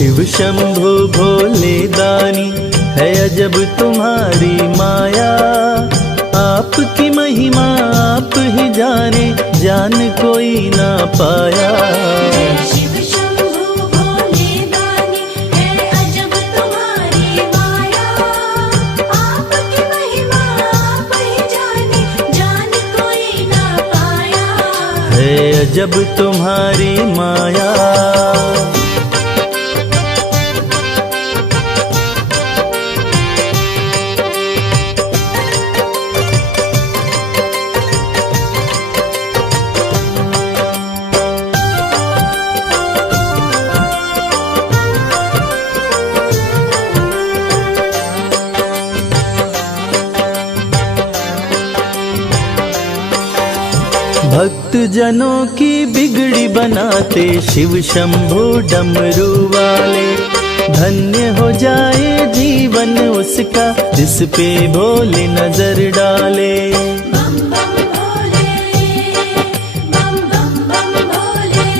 शिव शंभु भोले दानी है अजब तुम्हारी माया। आपकी महिमा आप ही जाने, जान कोई ना पाया। शिव शंभु भोले दानी है अजब तुम्हारी माया। आपकी महिमा आप ही जाने, जान कोई ना पाया। है अजब तुम्हारी माया। भक्त जनों की बिगड़ी बनाते शिव शंभु डमरू वाले। धन्य हो जाए जीवन उसका जिस पे भोले नजर डाले। बम बम भोले, बम बम बम भोले।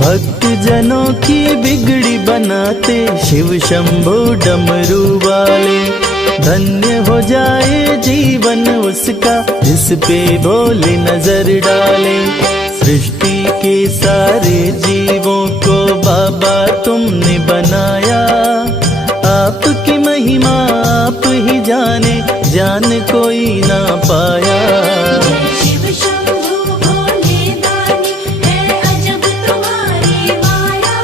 भक्त जनों की बिगड़ी बनाते शिव शंभु डमरू वाले। धन्य हो जाए जीवन उसका जिस पे भोले नजर डाले। सृष्टि के सारे जीवों को बाबा तुमने बनाया। आपकी महिमा आप ही जाने, जान कोई ना पाया। शिव शंभु भोले दानी है अजब तुम्हारी माया।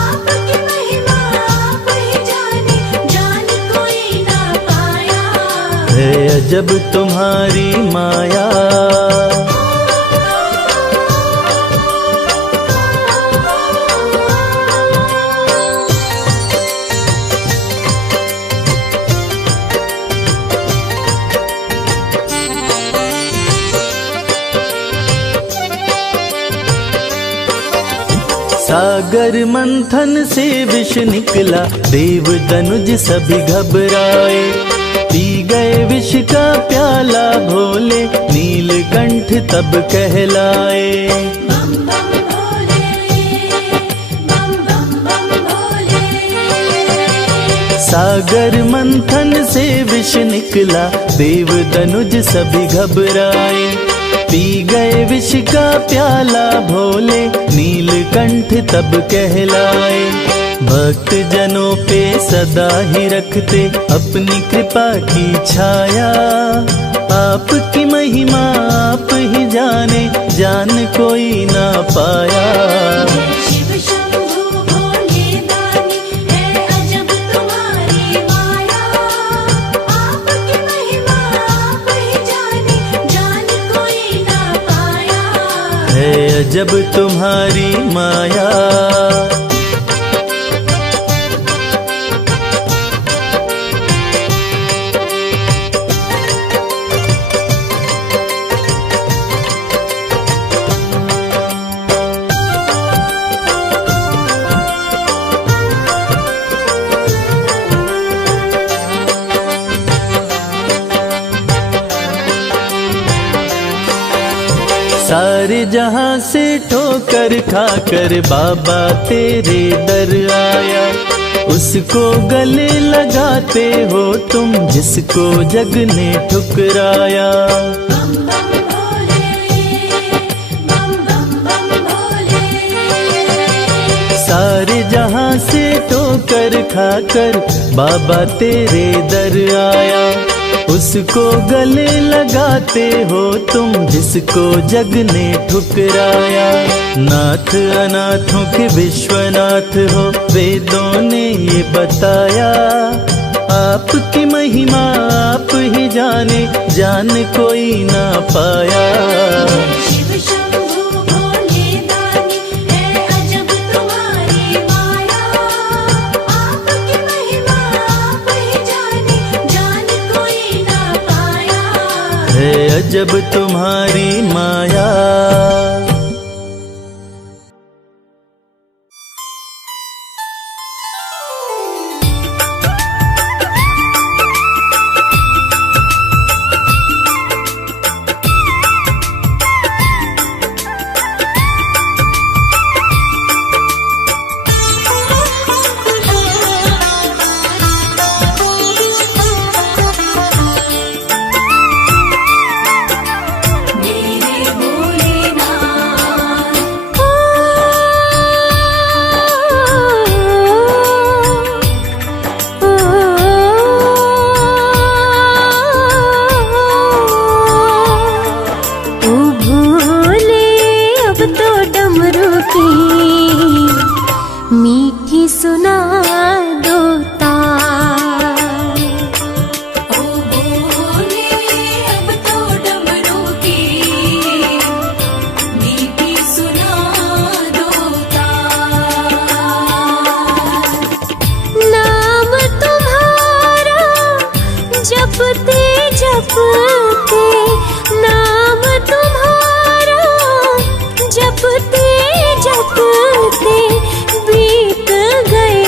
आपकी महिमा आप ही जाने, जान कोई ना पाया। है अजब तुम्हारी माया। सागर मंथन से विष निकला, देव दनुज सभी घबराए। पी गए विष का प्याला भोले, नीलकंठ तब कहलाए। बम बम भोले, बम बम बम भोले। सागर मंथन से विष निकला, देव दनुज सभी घबराए। पी गए विष का प्याला भोले, नीलकंठ तब कहलाए। भक्त जनों पे सदा ही रखते अपनी कृपा की छाया। आपकी महिमा आप ही जाने, जान कोई ना पाया। शिव शंभु भोले दानी है अजब तुम्हारी माया। आपकी महिमा आप ही जाने, जान कोई ना पाया। है अजब तुम्हारी माया। सारे जहां से ठोकर खाकर बाबा तेरे दर आया। उसको गले लगाते हो तुम जिसको जग ने ठुकराया। बम बम भोले, बम बम बम भोले। सारे जहां से ठोकर खाकर बाबा तेरे दर आया। उसको गले लगाते हो तुम जिसको जग ने ठुकराया। नाथ अनाथों के विश्वनाथ हो, वेदों ने ये बताया। आपकी महिमा आप ही जाने, जान कोई ना पाया। शिव शंभु भोले दानी है अजब तुम्हारी माया। आपकी महिमा आप ही जाने, जान कोई ना पाया। है अजब तुम्हारी माया। तो डमरू की मीठी सुना दो तार। ओ बोले अब तो डमरू की मीठी सुना दो तार। नाम तुम्हारा जपते जपते, नाम तुम्हारा जपते जपते बीत गए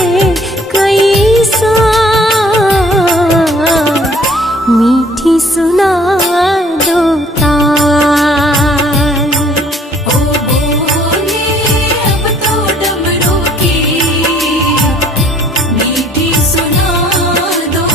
कई साल। मीठी सुना दो तार। ओ बोले अब तो डमरू की मीठी सुना दो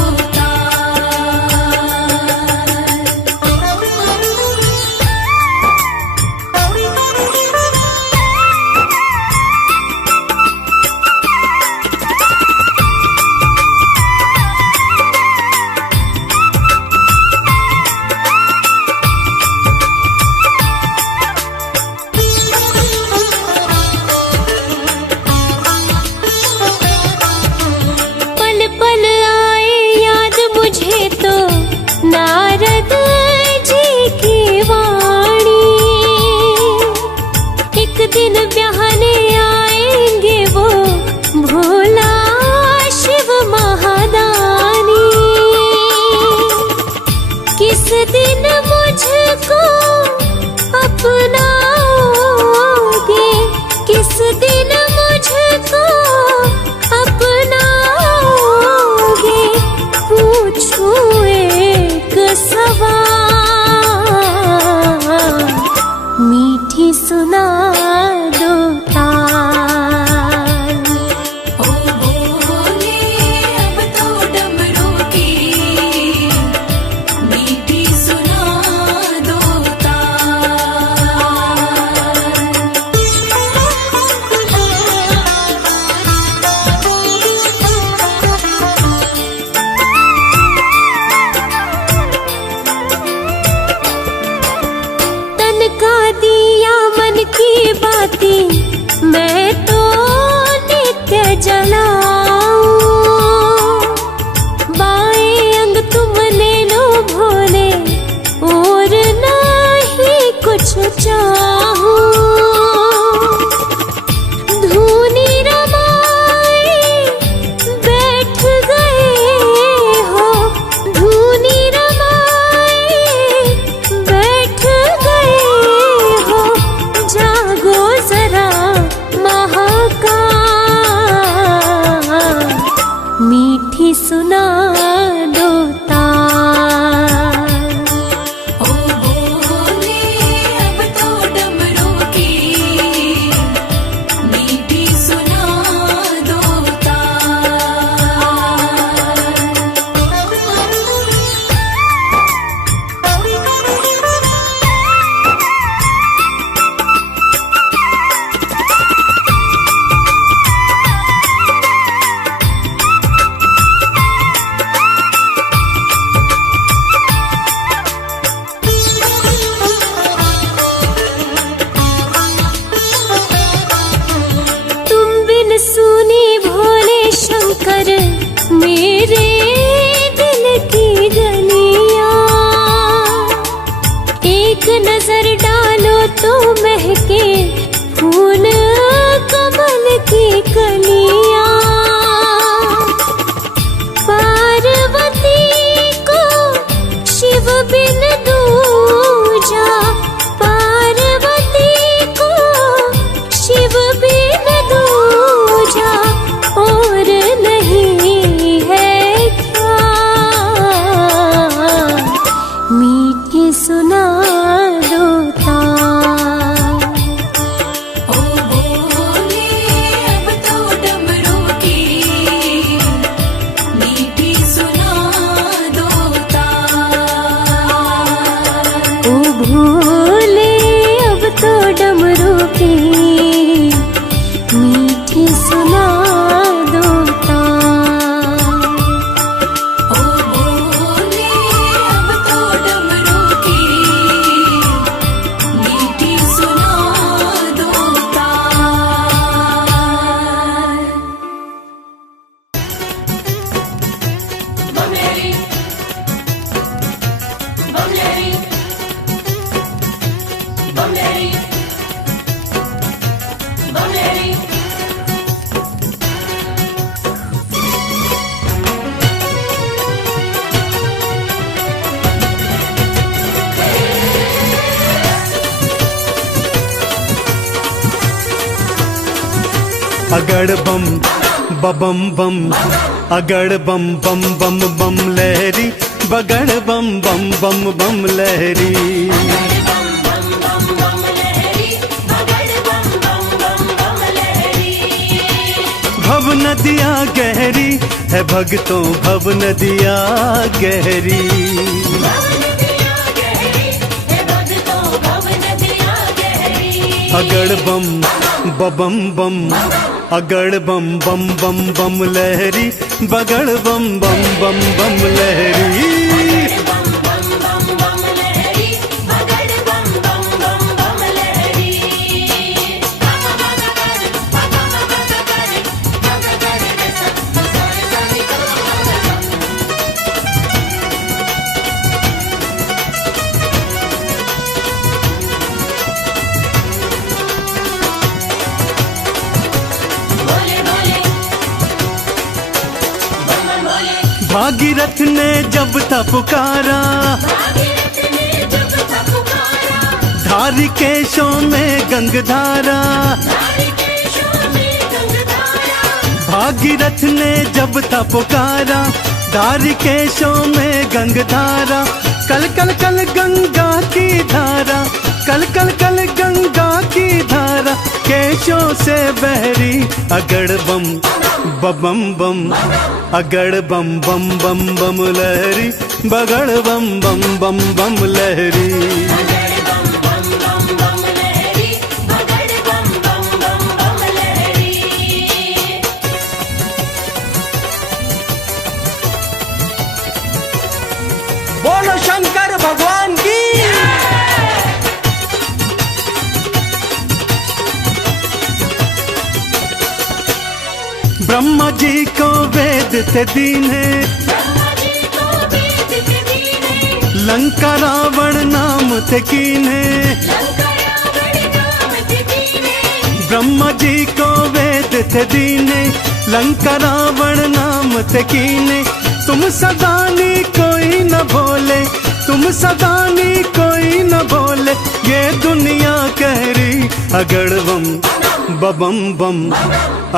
पल पल आए याद मुझे तो नारद जी की वाणी। एक दिन ब्याहने आएंगे वो भोला शिव महादानी। किस दिन मुझको अपनाओगे, किस दिन मुझको अपनाओगे, पूछूं एक सवाल। मीठी सुना दो तार। ओ बोले अब तो डमरू की मीठी सुना दो तन का दिया मन की बातें मैं तो नित्य जलाऊं। बाएं अंग तुम ले लो भोले और नहीं कुछ चाहूं। धूनी रमाए बैठ गए हो, धूनी रमाए बैठ गए हो, जागो जरा महाकाल। मीठी सुना दो तार। ओ बोले अब तो डमरू की मीठी सुना दो तुम बिन सुनी भोले शंकर मेरे दिल की गलियां। एक नजर डालो तो महके फूल कमल की कलियां। पार्वती को शिव बिन दूजा, पार्वती को शिव बिन दूजा और नहीं है क्या। मीठी सुना दो तार। लहरी बम लहरी अगड़ बम बम बम अगड़ बम बम बम बम लहरी बगड़ बम बम बम बम लहरी बम बम बम बम लहरी बगड़ बम बम बम बम लहरी भव नदिया गहरी है भक्तों भव नदिया गहरी भव नदिया गहरी है भक्तों भव नदिया गहरी अगड़ बम बम बम अगड़ बम बम बम बम लहरी बगड़ बम बम बम बम लहरी बम बम बम बम लहरी बगड़ बम बम बम बम लहरी बोले बोले बम बम बोले भागीरथ ने जब था पुकारा भागीरथ ने जब था पुकारा धारी केशों में गंगधारा धारी केशों में गंगधारा भागीरथ ने जब था पुकारा धारी केशों में गंगधारा कल कल कल गंगा की धारा कल कल कल गंगा की धारा केशों से बहरी अगड़ बम बम बम अगड़ बम बम बम बम लहरी बगड़ बम बम बम बम लहरी बगड़ बम बम बम बम लहरी बगड़ बम बम बम बम लहरी बोलो शंकर भगवान की। ब्रह्मा जी को वेद थे दीने ब्रह्मा जी को वेद थे दीने लंका रावण नाम थे कीने लंका रावण नाम थे दीने ब्रह्मा जी को वेद थे दीने लंका रावण नाम थे कीने तुम सदानी कोई न भोले तुम सदानी कोई न भोले ये दुनिया कह रही अगड़ बम बम बम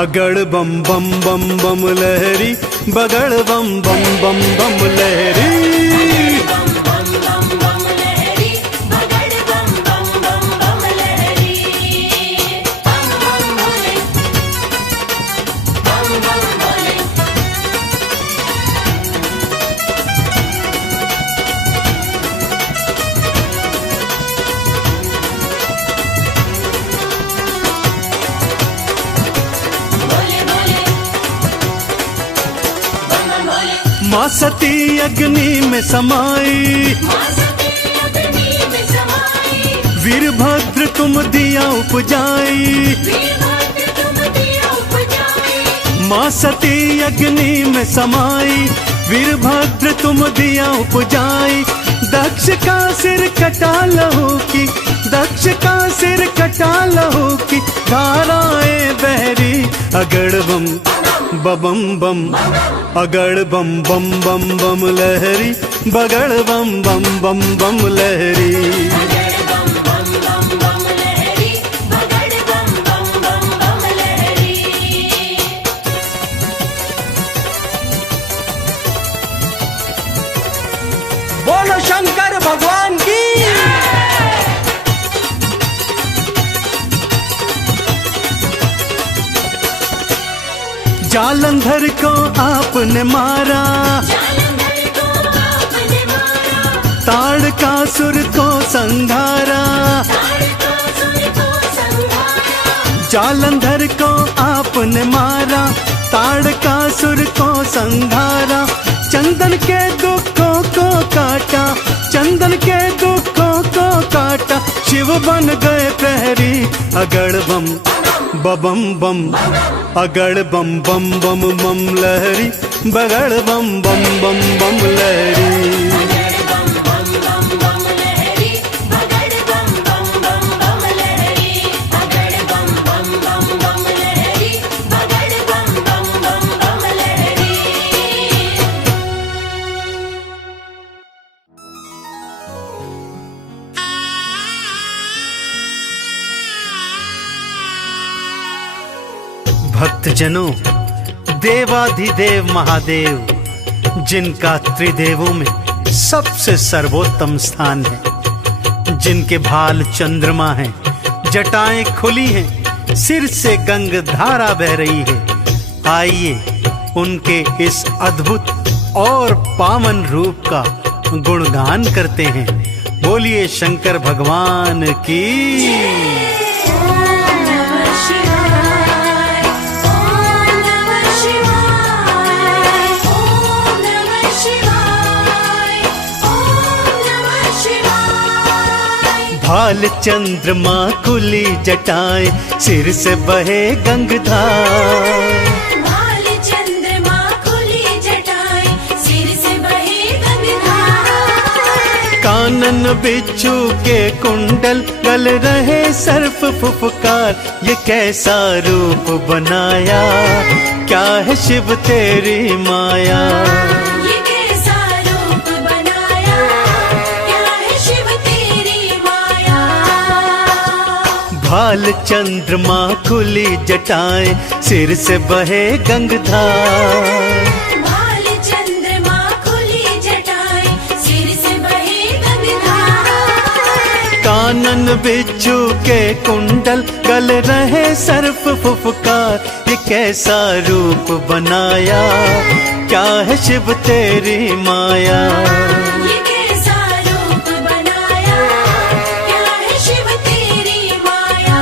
अगड़ बम बम बम बम लहरी बगड़ बम बम बम बम लहरी बम बम बम बम लहरी बगड़ बम बम बम बम लहरी बम बम भोले बम बम भोले बोले बोले बम बम भोले माँ सती अग्नि में समाई माँ सती अग्नि में समाई वीरभद्र तुम दिया उपजाई वीरभद्र तुम दिया उपजाई माँ सती अग्नि में समाई वीरभद्र तुम दिया उपजाई दक्ष का सिर कटा लहू की दक्ष का सिर कटा लहू की धाराएं बहरी अगड़ बम बम बम अगड़ बम बम बम बम लहरी बगड़ बम बम बम बम लहरी बगड़ बम बम बम बम लहरी बगड़ बम बम बम बम लहरी बोलो शंकर भगवान की। जालंधर को आपने मारा जालंधर को आपने मारा ताड़कासुर को संघारा ताड़कासुर को संहारा जालंधर को आपने मारा ताड़कासुर को संघारा चंदन के दुखों को काटा चंदन के दुखों को काटा शिव बन गए प्रहरी अगड़ बम बम बम अगड़ बम बम बम बम लहरी बगड़ बम बम बम बम लहरी बगड़ बम बम बम बम लहरी बगड़ बम बम बम बम भक्तजनों, देवाधिदेव महादेव जिनका त्रिदेवों में सबसे सर्वोत्तम स्थान है, जिनके भाल चंद्रमा हैं, जटाएं खुली हैं, सिर से गंग धारा बह रही है, आइए उनके इस अद्भुत और पावन रूप का गुणगान करते हैं। बोलिए शंकर भगवान की। ओम नमः शिवाय, ओम नमः शिवाय, ओम नमः शिवाय, ओम नमः शिवाय। भाल चंद्रमा खुली जटाएं, सिर से बहे गंगधार। भाल चंद्रमा खुली जटाएं, सिर से बहे गंगाधार। कानन बिच्छू के कुंडल, गल रहे सर्प फुफकार। ये कैसा रूप बनाया, क्या है शिव तेरी माया। ये कैसा रूप बनाया, क्या है शिव तेरी माया। भाल चंद्रमा खुली जटाएं, सिर से बहे गंगधार। भाल चंद्रमा खुली जटाएं, सिर से बहे गंगाधार। कानन बिच्छू के कुंडल, गल रहे सर्प फुफकार। ये कैसा रूप बनाया, क्या है शिव तेरी माया। ये कैसा रूप बनाया, क्या है शिव तेरी माया।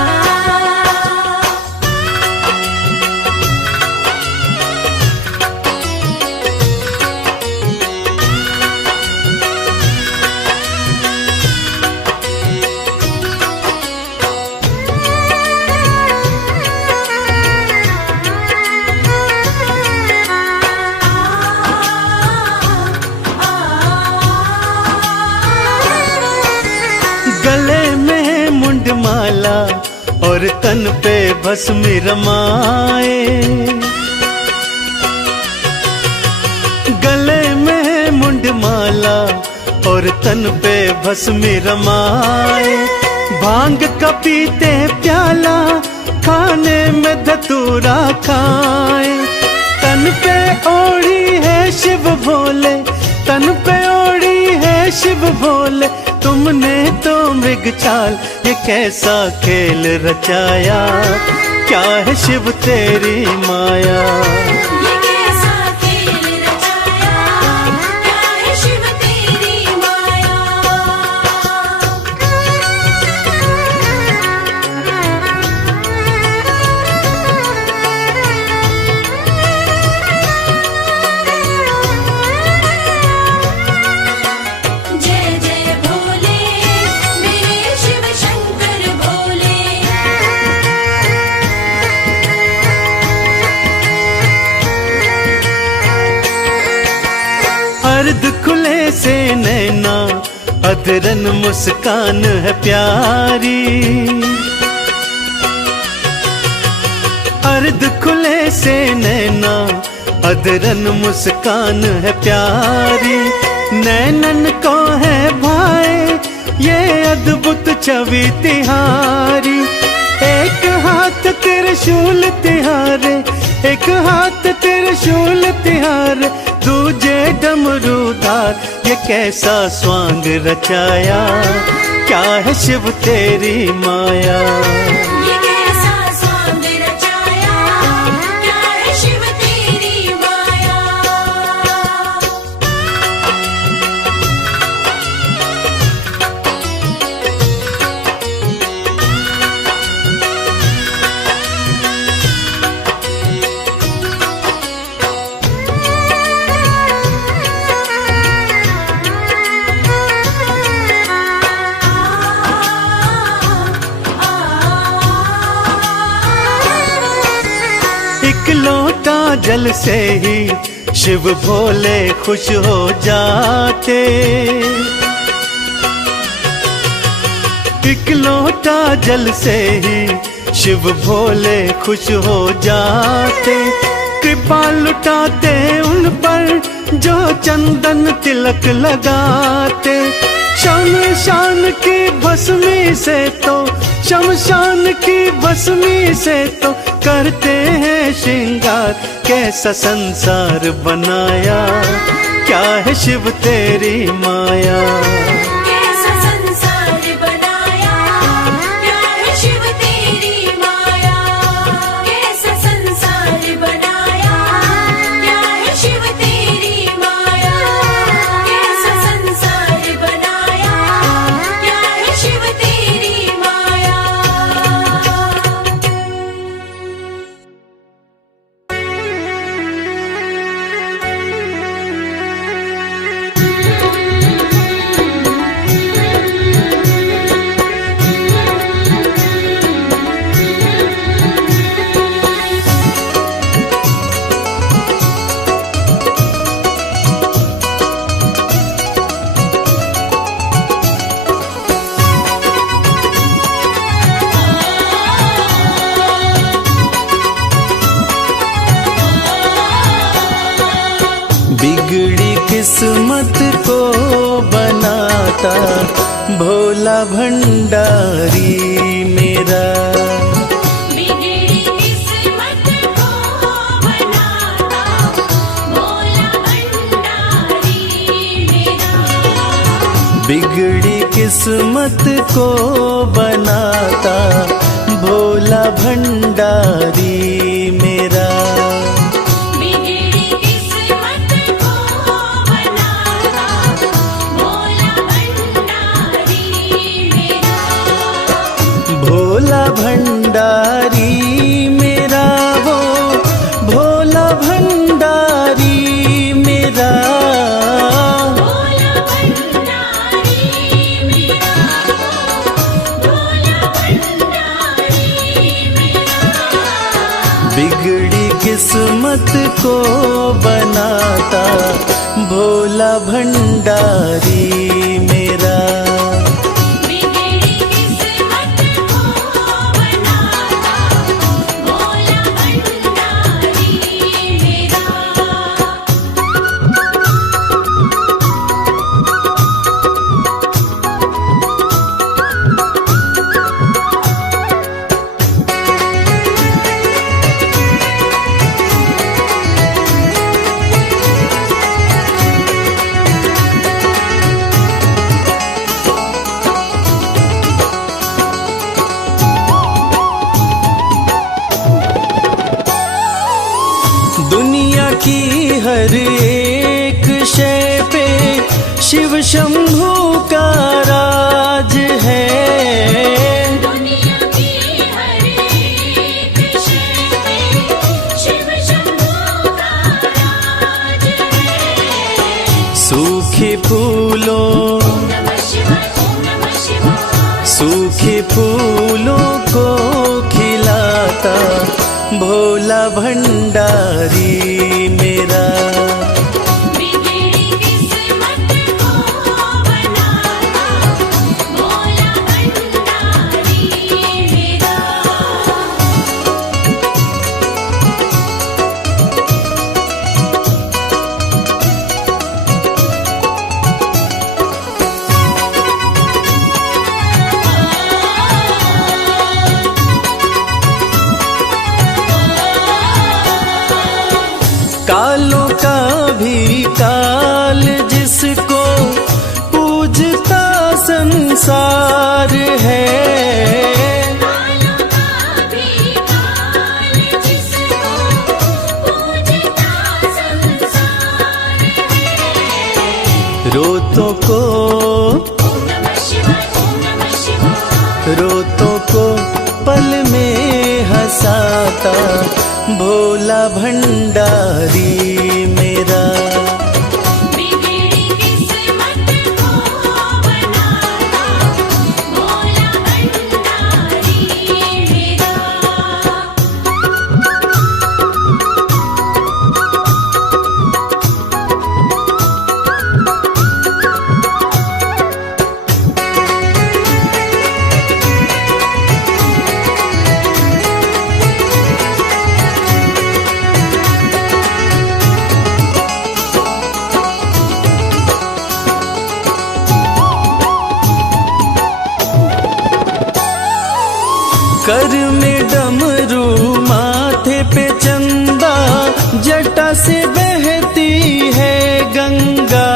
गले में मुंडमाला और तन पे भस्म रमाए। गले में मुंडमाला और तन पे भस्म रमाए। भांग का पीते प्याला, खाने में धतूरा खाए। तन पे ओढ़ी है शिव भोले, तन पे ओढ़ी है शिव भोले। तुमने तो मृग चाल, ये कैसा खेल रचाया, क्या है शिव तेरी माया। ये कैसा खेल रचाया, क्या है शिव तेरी माया। जय जय भोले, मेरे शिव शंकर भोले। अर्ध खुले से नैना, अधरन मुस्कान है प्यारी। अर्ध खुले से नैना, अधरन मुस्कान है प्यारी। नैनन को है भाई ये अद्भुत छवि तिहारी। एक हाथ त्रिशूल तिहारे, एक हाथ त्रिशूल तिहारे, दूजे डमरूधार। ये कैसा स्वांग रचाया, क्या है शिव तेरी माया। ये कैसा स्वांग रचाया, क्या है शिव तेरी माया। एक लोटा जल से ही शिव भोले खुश हो जाते। एक लोटा जल से ही शिव भोले खुश हो जाते। कृपा लुटाते उन पर जो चंदन तिलक लगाते। शान शान की भस्मी से तो शमशान की भस्मी से तो करते हैं श्रृंगार। कैसा संसार बनाया, क्या है शिव तेरी माया। कैसा संसार बनाया, क्या है शिव तेरी माया। कैसा संसार बनाया, क्या है शिव तेरी माया। कैसा संसार बनाया, क्या है शिव तेरी माया। बिगड़ी किस्मत को बनाता भोला भंडारी मेरा। बिगड़ी किस्मत को बनाता भोला भंडारी मेरा। बिगड़ी किस्मत को बनाता भोला भंडारी मेरा। बिगड़ी किस्मत को बनाता भोला भंडारी मेरा। भोला भंडारी मेरा वो भोला भंडारी मेरा। भोला भंडारी मेरा। भोला भंडारी मेरा। बिगड़ी किस्मत को बनाता भोला भंडारी मेरा। बिगड़ी किस्मत को बनाता भोला भंडारी मेरा। दुनिया की हर एक शय पे शिव शंभू का राज है। दुनिया की हर एक शय पे शिव शंभू का राज है। सूखे फूलों नमः शिवाय, ओम नमः शिवाय। सूखे फूलों को खिलाता भोला भंडारी मेरा। बिगड़ी किस्मत को बनाता भोला भंडारी मेरा। कालों का भी काल जिसको पूजता संसार है। कालों का भी काल जिसको पूजता संसार है। रोतों को ओम नमः शिवाय, ओम नमः शिवाय। रोतों को पल में हंसाता भोला भंडारी मेरा। बिगड़ी किस्मत को बनाता भोला भंडारी मेरा। कर में डमरू माथे पे चंदा, जटा से बहती है गंगा।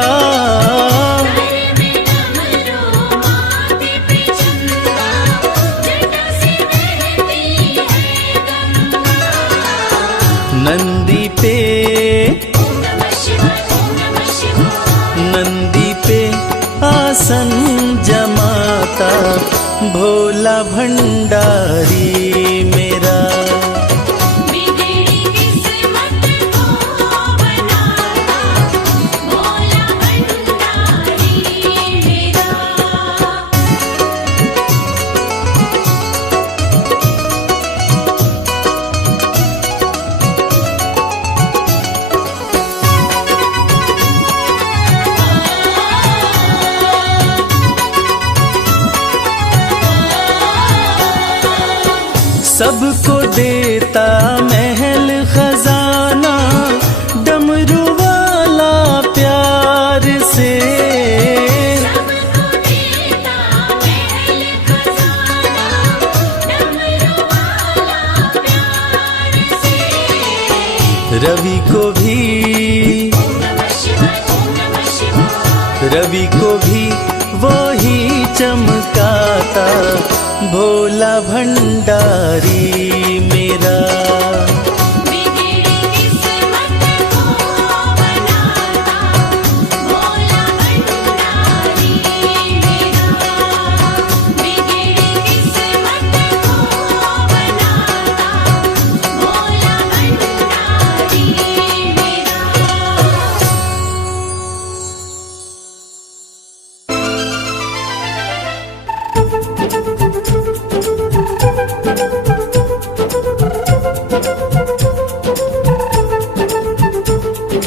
नंदी पे नंदी पे आसन जमाता भोला भंडारी मेरा। बिगड़ी किस्मत को बनाता भोला भंडारी मेरा। सबको देता महल खजाना, डमरू वाला प्यार से। सबको देता महल खजाना, डमरू वाला प्यार से। रवि को भी रवि को भी वही चमकाता भोला भंडारी मेरा। बिगड़ी किस्मत को बनाता भोला भंडारी मेरा। बिगड़ी किस्मत को बनाता भोला भंडारी मेरा।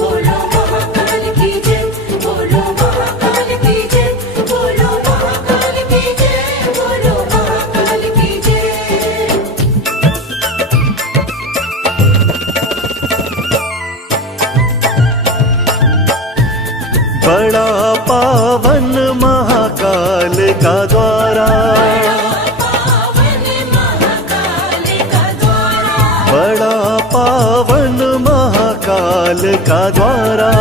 बोलो महाकाल की जय, बोलो महाकाल की जय, बोलो महाकाल की जय, बोलो महाकाल की जय। बड़ा पावन महाकाल का द्वारा, पावन महाकाल का द्वारा, बड़ा पावन महाकाल का द्वारा।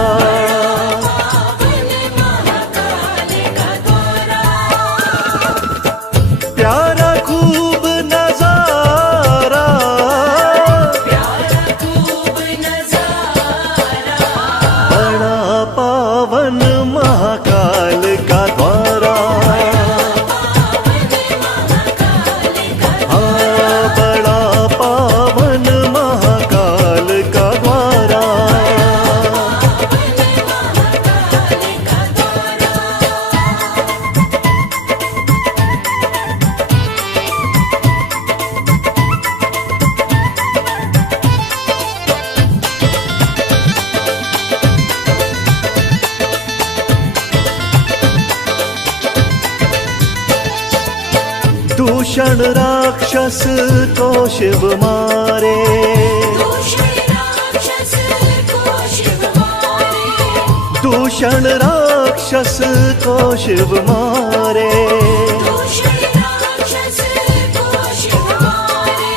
पावन महाकाल का द्वारा। प्यारा खूब नजारा, प्यारा खूब नजारा। बड़ा पावन महाकाल का द्वारा। हाँ, बड़ा पावन महाकाल का द्वारा। दूषण राक्षस को शिव मारे, दूषण राक्षस को शिव मारे। दूषण राक्षस को शिव मारे। दूषण राक्षस को शिव मारे।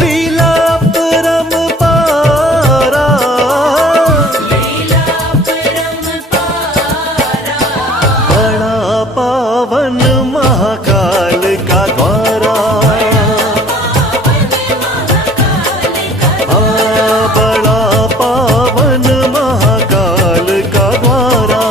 लीला परम्पारा, लीला परम्पारा। बड़ा पावन महाकाल का द्वारा। हाँ, बड़ा पावन महाकाल का द्वारा।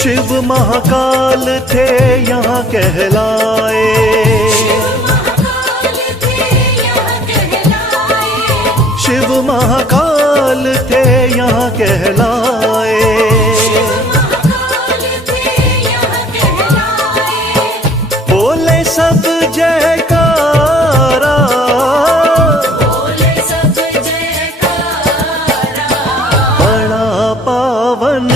शिव महाकाल थे यहाँ कहलाए, महाकाल थे यहाँ कहलाए। शिव महाकाल थे यहाँ कहलाए। महाकाल थे यहाँ कहलाए। बोले सब जयकारा, बोले सब जयकारा। बड़ा पावन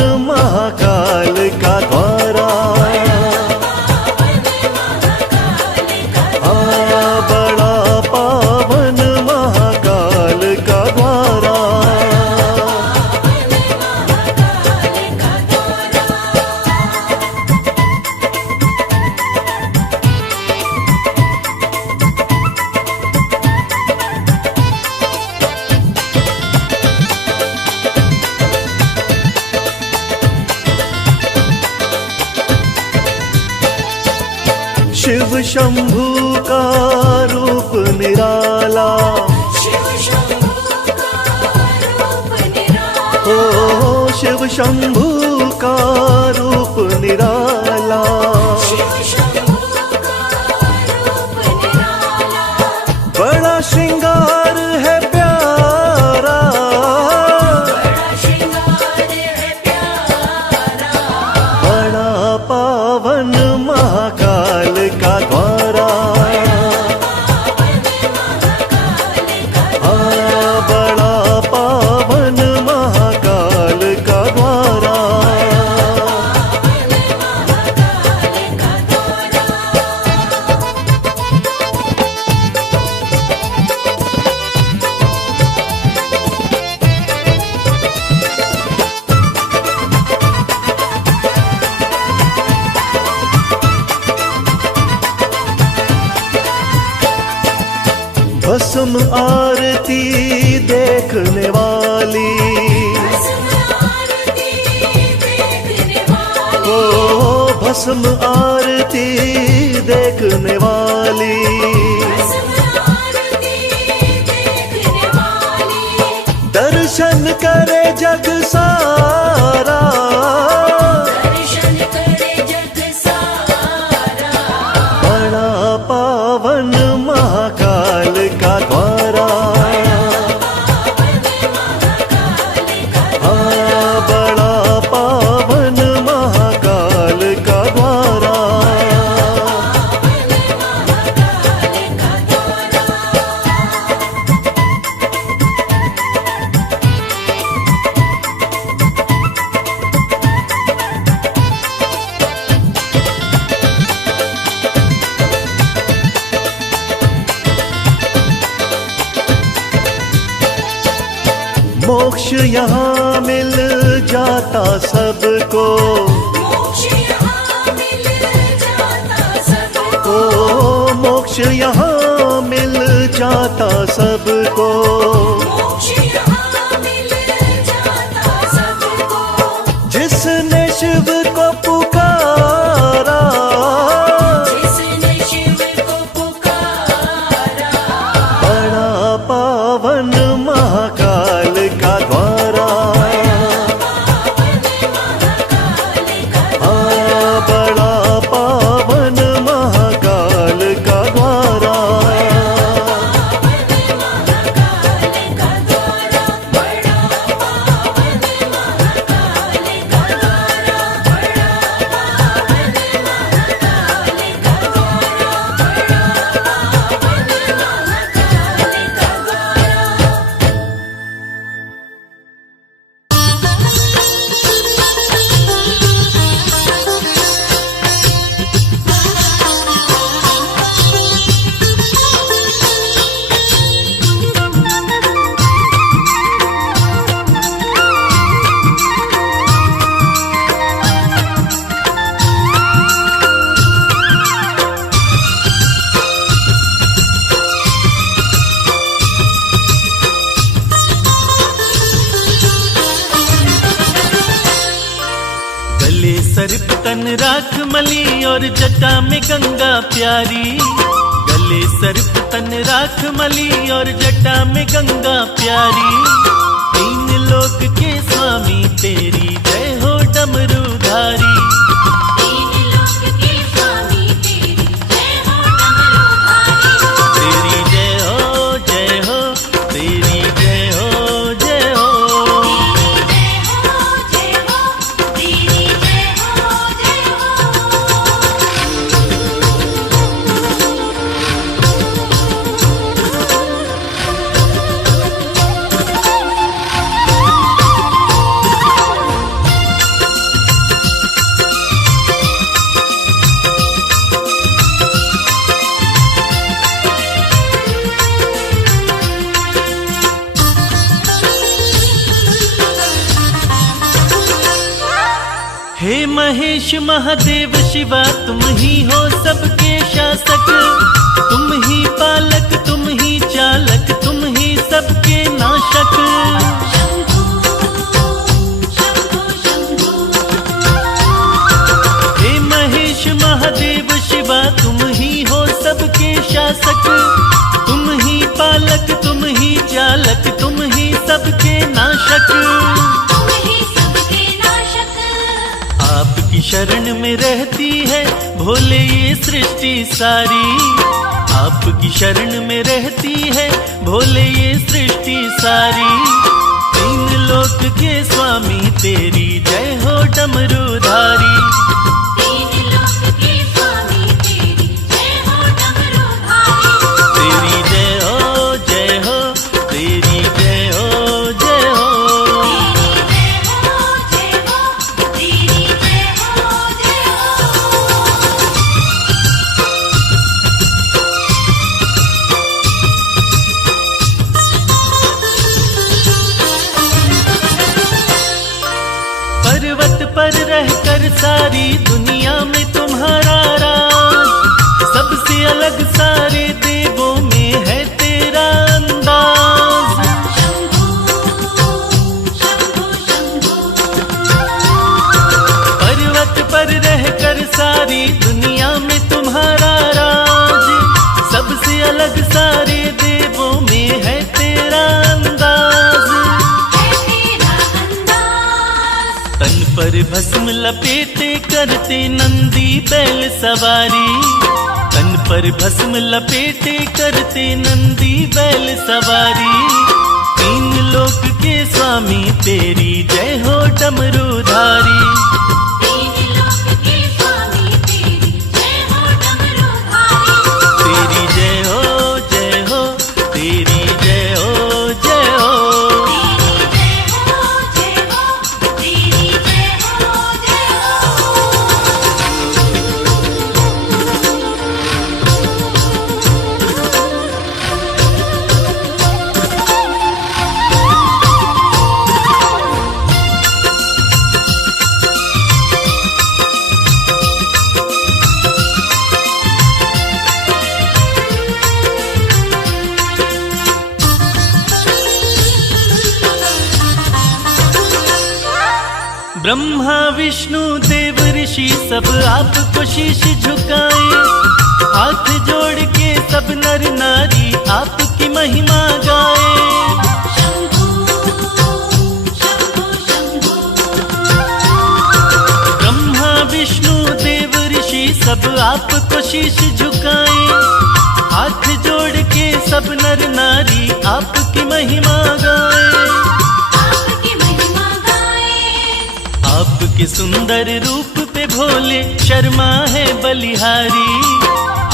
शिव शंभू का रूप निराला, शिव शंभू का रूप निराला, ओ शिव शंभू का रूप निराला। शिव शंभू का रूप निराला, बड़ा श्रृंगार है प्यारा, बड़ा श्रृंगार है प्यारा, बड़ा पावन महाकाल का द्वारा, हाँ बड़ा पावन महाकाल का द्वारा। भस्म आरती देखने वाली, भस्म आरती देखने वाली, ओ भस्म आरती देखने वाली, भस्म आरती देखने वाली, दर्शन करे जग सारा, दर्शन करे जग सारा, बड़ा पावन महाकाल का द्वारा, हाँ बड़ा पावन महाकाल का द्वारा। मोक्ष यहाँ मिल जाता सबको, मोक्ष यहाँ मिल जाता सबको, ओ मोक्ष यहाँ मिल जाता सबको, मोक्ष यहाँ मिल जाता सबको, जिसने शिव को पुकारा, जिसने शिव को पुकारा, बड़ा पावन महाकाल का द्वारा, हाँ बड़ा पावन महाकाल का द्वारा। सर्प तन राख मली और जटा में गंगा प्यारी, गले सर्प तन राख मली और जटा में गंगा प्यारी, तीन लोक के स्वामी तेरी जय हो डमरूधारी, तीन लोक के स्वामी तेरी जय हो डमरूधारी, तेरी जय हो जय हो, तेरी जय हो जय हो, जय हो तेरी जय हो जय हो। हे महेश महादेव शिवा तुम ही हो सबके शासक, तुम ही पालक तुम ही चालक तुम ही सबके नाशक, शंभू शंभू शंभू हे महेश महा महादेव शिवा तुम ही हो सबके शासक, तुम ही पालक तुम ही चालक, तुम ही सबके नाशक। तुम ही सबके नाशक। आपकी शरण में रहती है भोले ये सृष्टि सारी, आपकी शरण में रहती है भोले ये सृष्टि सारी। तीन लोक के स्वामी तेरी जय हो डमरूधारी। तीन लोक के स्वामी तेरी जय हो डमरूधारी। तेरी जय हो जय हो, तेरी जय हो जय हो। तेरी जय हो जय हो, तेरी जय हो जय हो। पर्वत पर रहकर सारी दुनिया में तुम्हारा राज, सबसे अलग सारे देवों में है तेरा अंदाज। शंभो शंभो शंभो। पर्वत पर रहकर सारी दुनिया में तुम्हारा राज, सबसे अलग सारे देवों में है तेरा अंदाज। है तेरा अंदाज। तन पर भस्म लपेटे करते नंदी बैल सवारी, तन पर भस्म लपेटे करते नंदी बैल सवारी। तीन लोक के स्वामी तेरी जय हो डमरूधारी। तीन लोक के स्वामी तेरी जय हो डमरूधारी। तेरी जय हो जय हो, तेरी जय हो जय हो। तेरी जय हो जय हो, तेरी जय हो जय ब्रह्मा विष्णु देव ऋषि सब आपको शीश झुकाए, हाथ जोड़ के सब नर नारी आपकी महिमा गाए। शंभो शंभो शंभो। ब्रह्मा विष्णु देव ऋषि सब आपको शीश झुकाए, हाथ जोड़ के सब नर नारी आपकी महिमा गाए। आपकी महिमा गाए। आपके सुंदर रूप पे भोले शर्मा है बलिहारी,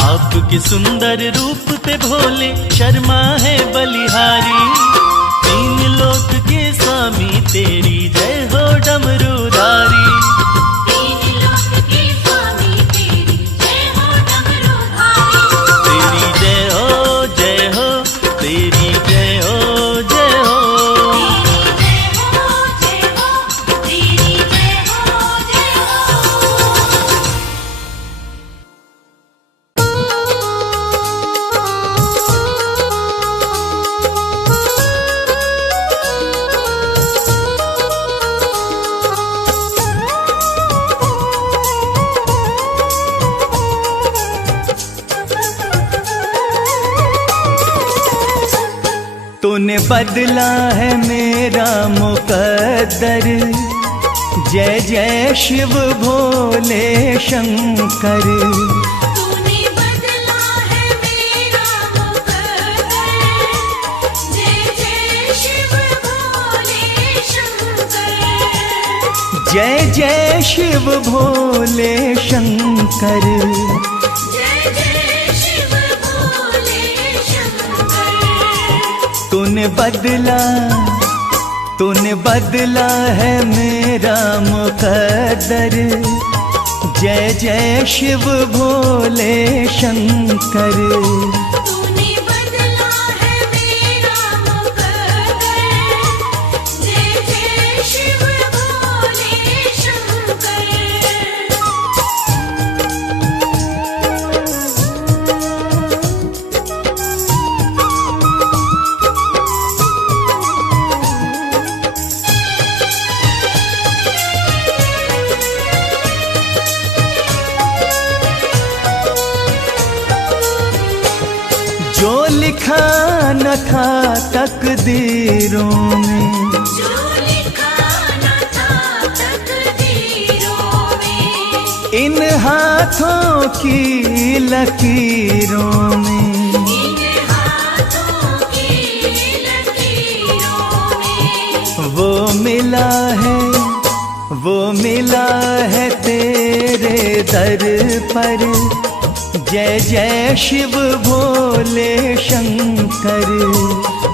आपके सुंदर रूप पे भोले शर्मा है बलिहारी। तीन लोक के स्वामी तेरी जय हो डमरूधारी। तीन लोक के स्वामी तेरी जय हो डमरूधारी। तेरी जय हो जय हो, तेरी जय हो जय हो। तेरी जय हो जय हो, तेरी जय हो जय हो। तूने बदला है मेरा मुकद्दर, जय जय शिव भोले शंकर। तूने बदला है मेरा मुकद्दर, जय जय शिव भोले शंकर। जय जय शिव भोले शंकर। जय जय शिव भोले शंकर। तूने बदला है मेरा मुकद्दर, जय जय शिव भोले शंकर। तूने बदला है मेरा मुकद्दर, जय जय शिव भोले शंकर। लिखा न था तकदीरों में, जो लिखा न था तकदीरों में, इन हाथों की लकीरों में, इन हाथों की लकीरों में, वो मिला है तेरे दर पर। जय जय शिव भोले शंकर।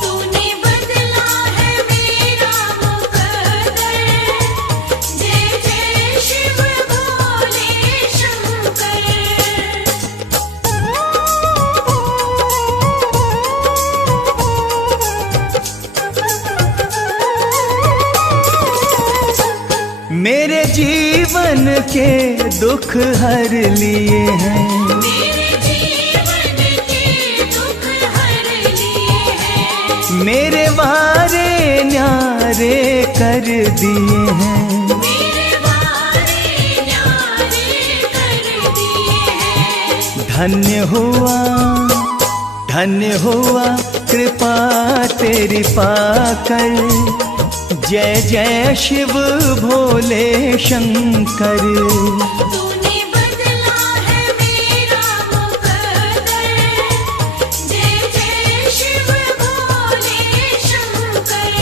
तूने बदला है मेरा मुकद्दर, जय जय शिव भोले शंकर। मेरे जीवन के दुख हर लिए हैं, मेरे जीवन के दुख हर लिए हैं, मेरे वारे न्यारे कर दिए हैं। मेरे वारे न्यारे कर दिए हैं। धन्य हुआ कृपा तेरी पाकर। जय जय शिव भोले शंकर। तूने बदला है मेरा मुकद्दर, जय जय शिव भोले शंकर।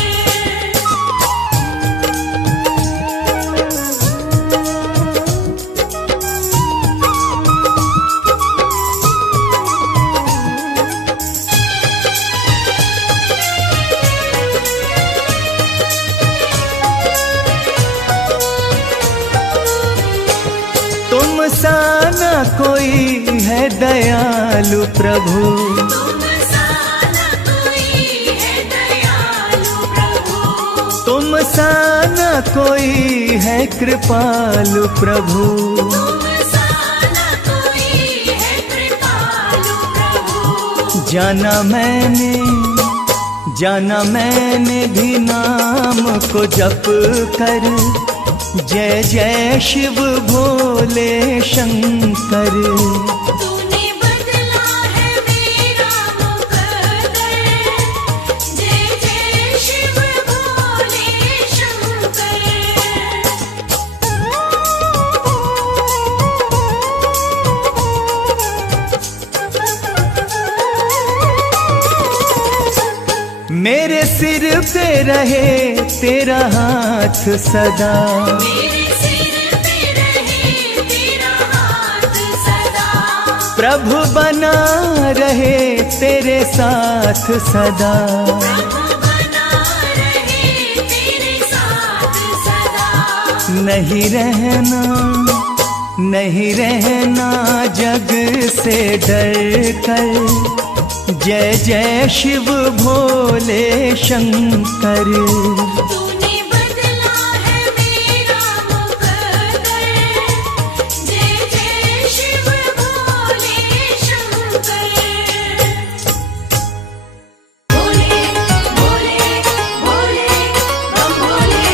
तुम सा न कोई है दयालु प्रभु, तुम सा न कोई है दयालु प्रभु, तुम सा न कोई है कृपालु प्रभु। तुम सा न कोई है कृपालु प्रभु। जाना मैंने भी नाम को जप कर। जय जय शिव भोले शंकर। तूने बदला है मेरा मुकद्दर, जय जय शिव भोले शंकर। मेरे सिर पे रहे तेरा हाथ सदा, मेरे सिर पे रहे तेरा हाथ सदा। प्रभु बना रहे तेरे साथ सदा। प्रभु बना रहे तेरे साथ सदा। नहीं रहना जग से डर कर। जय जय शिव भोले शंकर। तूने बदला है मेरा मुकद्दर, जय जय शिव भोले शंकर। भोले भोले भोले बम भोले।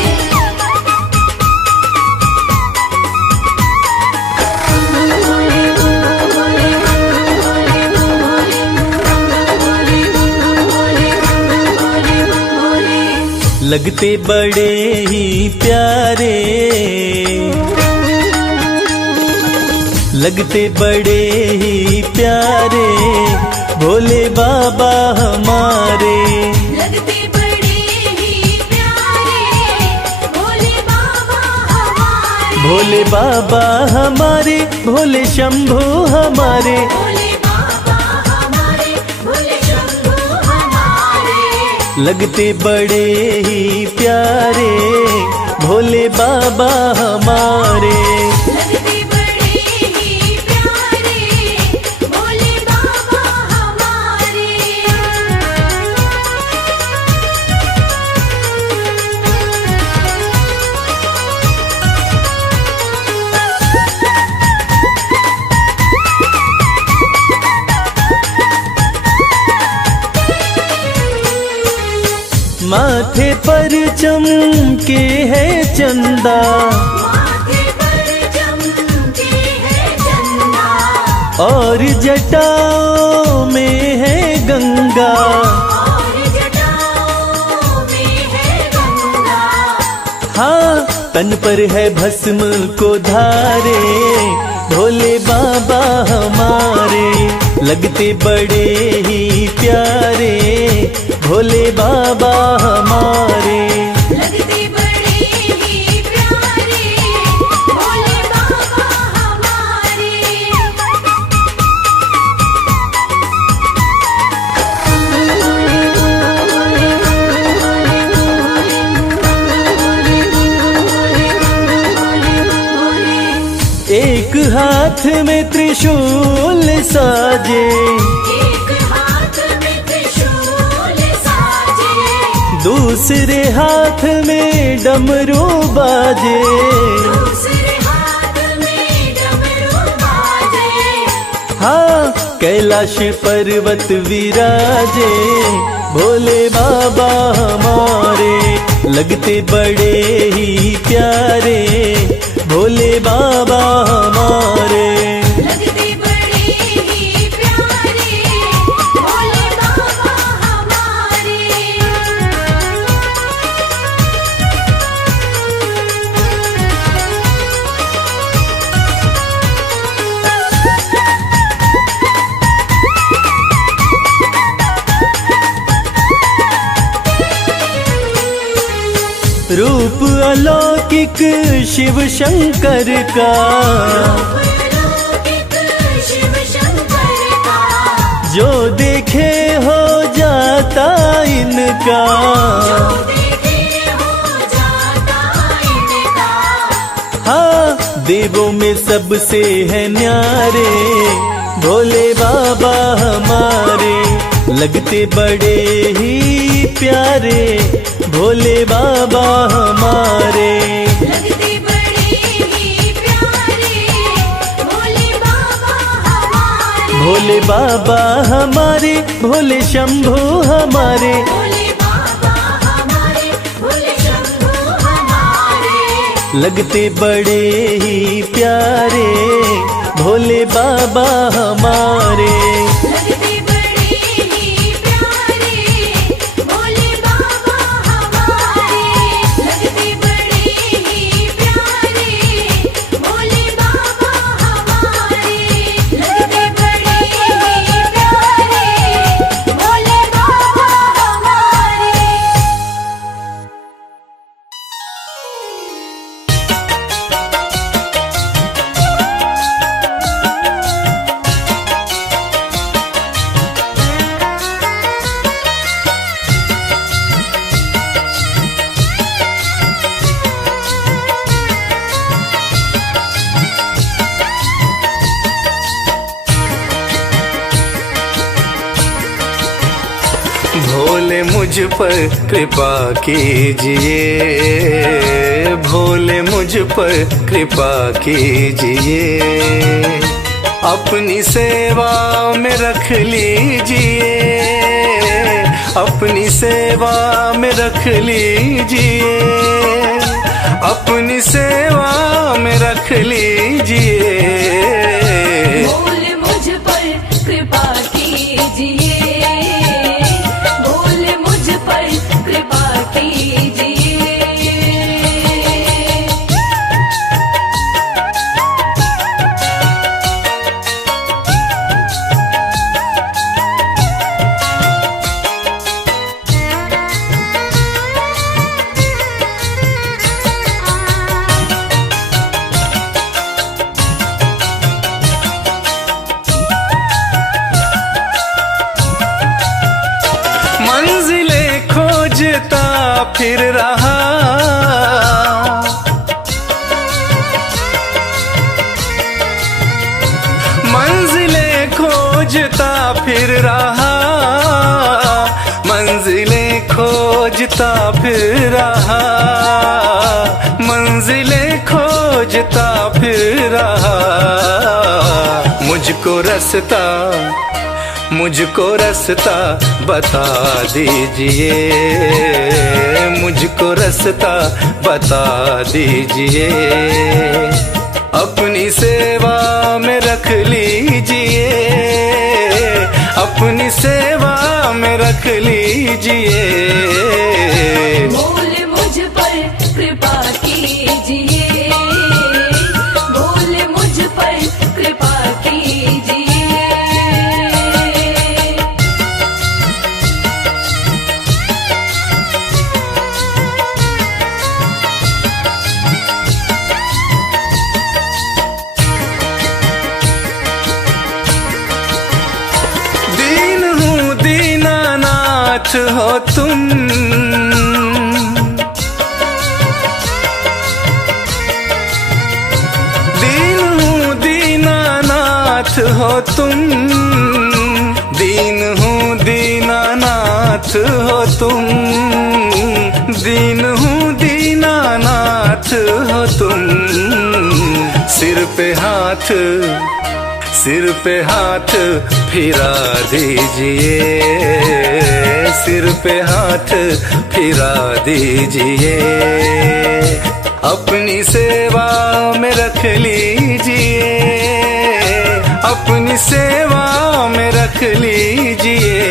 लगते बड़े ही प्यारे, लगते बड़े ही प्यारे भोले बाबा हमारे। लगते बड़े ही प्यारे भोले बाबा हमारे। भोले बाबा हमारे, भोले शंभू हमारे। भोले बाबा हमारे, भोले शंभू हमारे। लगते बड़े ही प्यारे भोले बाबा हमारे। लगते बड़े ही प्यारे भोले बाबा हमारे। माथे पर चमके है चंदा, माथे पर चमके है चंदा। और जटाओं में है गंगा। पर है भस्म को धारे, भोले बाबा हमारे लगते बड़े ही प्यारे, भोले बाबा हमारे। लगते बड़े ही प्यारे, भोले बाबा हमारे। एक हाथ में त्रिशूल साजे, एक हाथ में त्रिशूल साजे, दूसरे हाथ में डमरू बाजे, दूसरे हाथ में डमरू बाजे। हाँ कैलाश पर्वत विराजे, भोले बाबा हमारे लगते बड़े ही प्यारे, भोले बाबा हमारे। लगते बड़े ही प्यारे, भोले बाबा हमारे। रूप अलौकिक शिव शंकर का, अलौकिक शिव शंकर का, जो देखे हो जाता इनका, जो देखे हो जाता इनका। हाँ देवों में सबसे है न्यारे, भोले बाबा हमारे लगते बड़े ही प्यारे, भोले बाबा हमारे। लगते बड़े ही प्यारे, भोले बाबा हमारे। भोले बाबा हमारे, भोले शंभू हमारे, भोले बाबा हमारे, भोले शंभू हमारे। लगते बड़े ही प्यारे, भोले बाबा हमारे। लगते बड़े ही प्यारे, भोले बाबा हमारे। लगते बड़े ही प्यारे, भोले बाबा हमारे। लगते बड़े ही प्यारे, भोले बाबा हमारे। भोले मुझ पर कृपा कीजिए, भोले मुझ पर कृपा कीजिए, अपनी सेवा में रख लीजिए, अपनी सेवा में रख लीजिए, अपनी सेवा में रख लीजिए। भोले मुझ पर कृपा कीजिए, भोले मुझ पर कृपा कीजिए। मंजिलें खोजता फिर रहा, मंजिलें खोजता फिर रहा, मंजिलें खोजता फिर रहा, मंजिलें खोजता फिर रहा। मुझको रास्ता, मुझको रास्ता बता दीजिए, मुझको रास्ता बता दीजिए, अपनी सेवा में रख लीजिए, अपनी सेवा में रख लीजिए। भोले मुझ पर कृपा कीजिए, दीनानाथ हो तुम, दीन हूँ दीनानाथ हो तुम, दीन हूँ दीनानाथ हो तुम, दीन हूँ दीनानाथ हो तुम। सिर पे हाथ फिरा दीजिए, सिर पे हाथ फिरा दीजिए, अपनी सेवा में रख लीजिए, अपनी सेवा में रख लीजिए।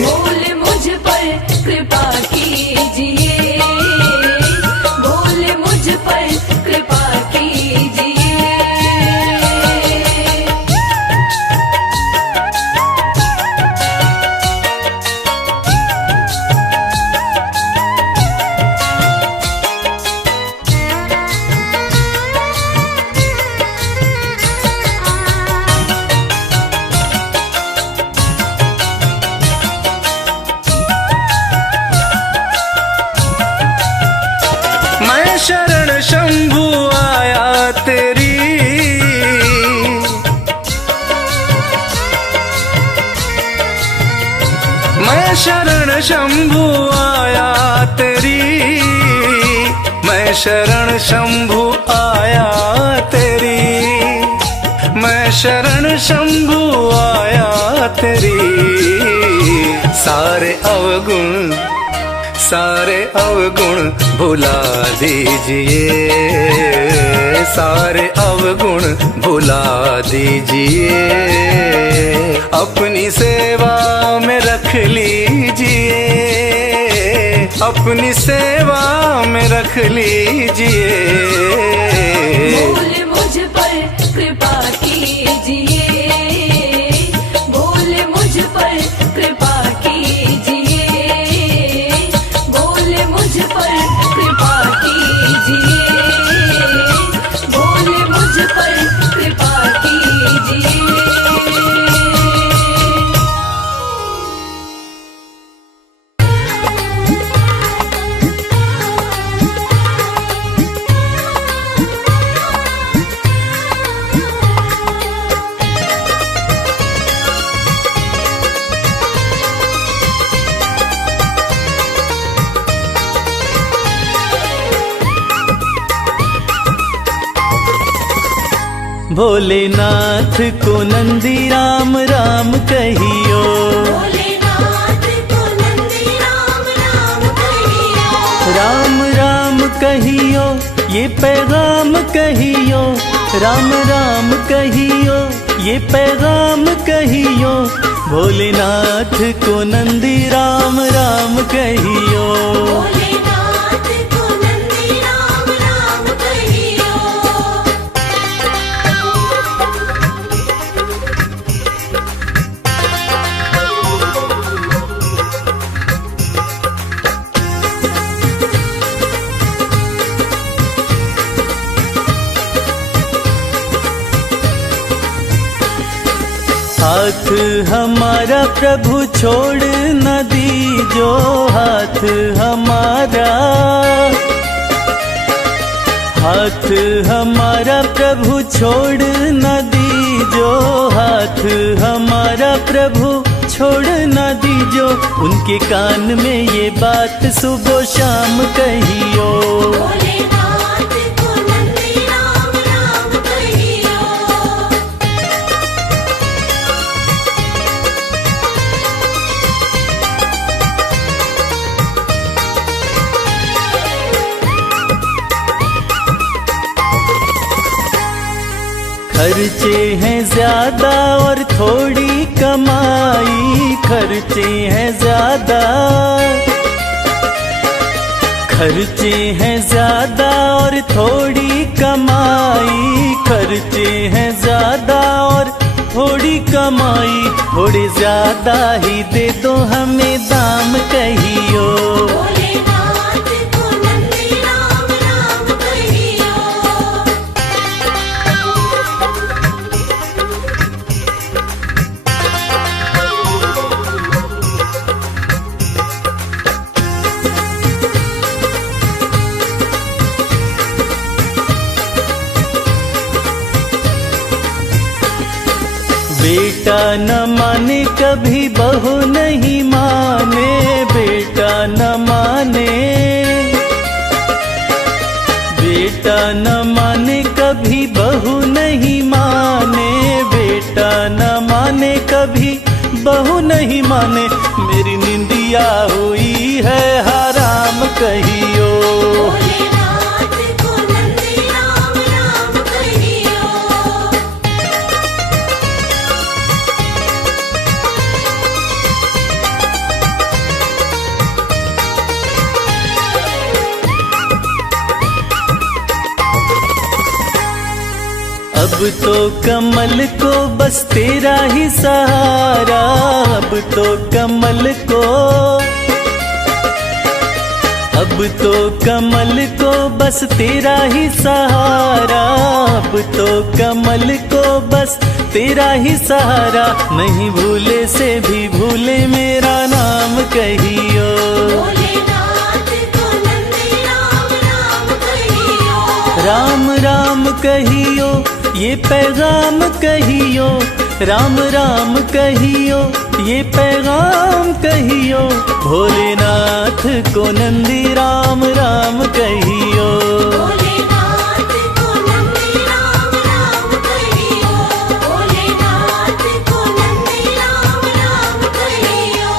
बोले मुझ पर कृपा कीजिए, बोले मुझ पर कृपा कीजिए। मैं शरण शंभु आया तेरी, मैं शरण शंभु आया तेरी, मैं शरण शंभु आया तेरी, मैं शरण शंभु आया तेरी। सारे अवगुण भुला दीजिए, सारे अवगुण भुला दीजिए, अपनी सेवा में रख लीजिए, अपनी सेवा में रख लीजिए। बोले मुझ पर कृपा कीजिए, बोले मुझ पर कृपा कीजिए, बोले मुझ पर कृपा कीजिए, बोले मुझ पर कृपा कीजिए। भोलेनाथ को नंदी राम राम कहियो, भोलेनाथ को नंदी राम राम कहियो, राम राम कहियो ये पैगाम कहियो, राम राम कहियो ये पैगाम कहियो, भोलेनाथ को नंदी राम राम कहियो। भोलेनाथ को नंदी राम राम कहियो। हाथ हमारा प्रभु छोड़ न दीजो, हाथ हमारा, हाथ हमारा प्रभु छोड़ न दीजो, हाथ हमारा प्रभु छोड़ न दीजो, उनके कान में ये बात सुबह शाम कहियो। भोलेनाथ को नंदी राम राम कहियो। खर्चे हैं ज्यादा और थोड़ी कमाई, खर्चे हैं ज्यादा, खर्चे हैं ज्यादा और थोड़ी कमाई, खर्चे हैं ज्यादा और थोड़ी कमाई, थोड़े ज्यादा ही दे दो हमें दाम कहियो। भोलेनाथ को नंदी राम राम कहियो। बेटा न माने कभी बहू नहीं माने, बेटा न माने, बेटा न माने कभी बहू नहीं माने, बेटा न माने कभी बहू नहीं माने। मेरी निंदिया हुई है हराम कहियो, भोलेनाथ को नंदी राम राम कहियो। अब तो कमल को बस तेरा ही सहारा, अब तो कमल को, अब तो कमल को बस तेरा ही सहारा, अब तो कमल को बस तेरा ही सहारा। नहीं भूले से भी भूले मेरा नाम कहियो, भोलेनाथ को नंदी राम राम कहियो। राम राम कहियो, ये पैगाम कहियो, राम राम कहियो, ये पैगाम कहियो। भोलेनाथ को नंदी राम राम कहियो, भोलेनाथ को नंदी राम राम कहियो। भोलेनाथ को नंदी राम राम कहियो।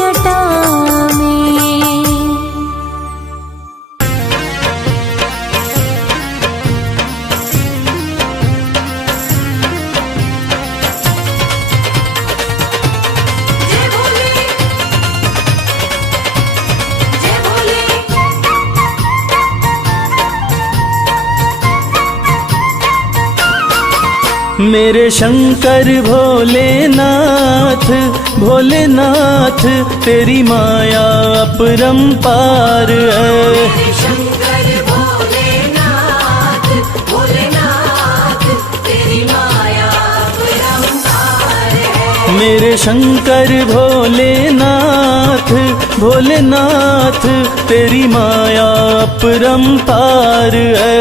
जटा में। जय भोले जय भोले मेरे शंकर भोलेनाथ भोलेनाथ तेरी माया अपरंपार है। शंकर भोलेनाथ भोलेनाथ तेरी माया अपरंपार है। मेरे शंकर भोलेनाथ भोलेनाथ तेरी माया अपरंपार है।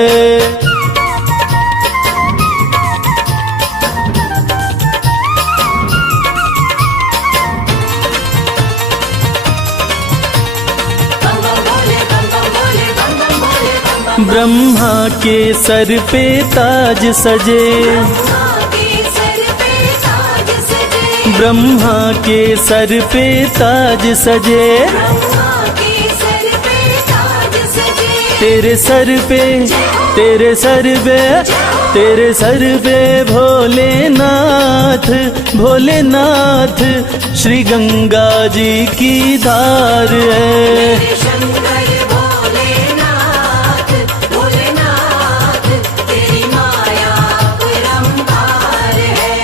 बम बम भोले बम बम भोले बम बम भोले बम बम। ब्रह्मा के सर पे ताज सजे, ब्रह्मा के सर पे ताज सजे। ब्रह्मा के सर पे ताज सजे, ब्रह्मा के सर पे ताज सजे। तेरे सर पे तेरे सर पे तेरे सर पे भोलेनाथ भोलेनाथ श्री गंगा जी की धार है। शंकर भोलेनाथ भोलेनाथ तेरी माया अपरंपार है।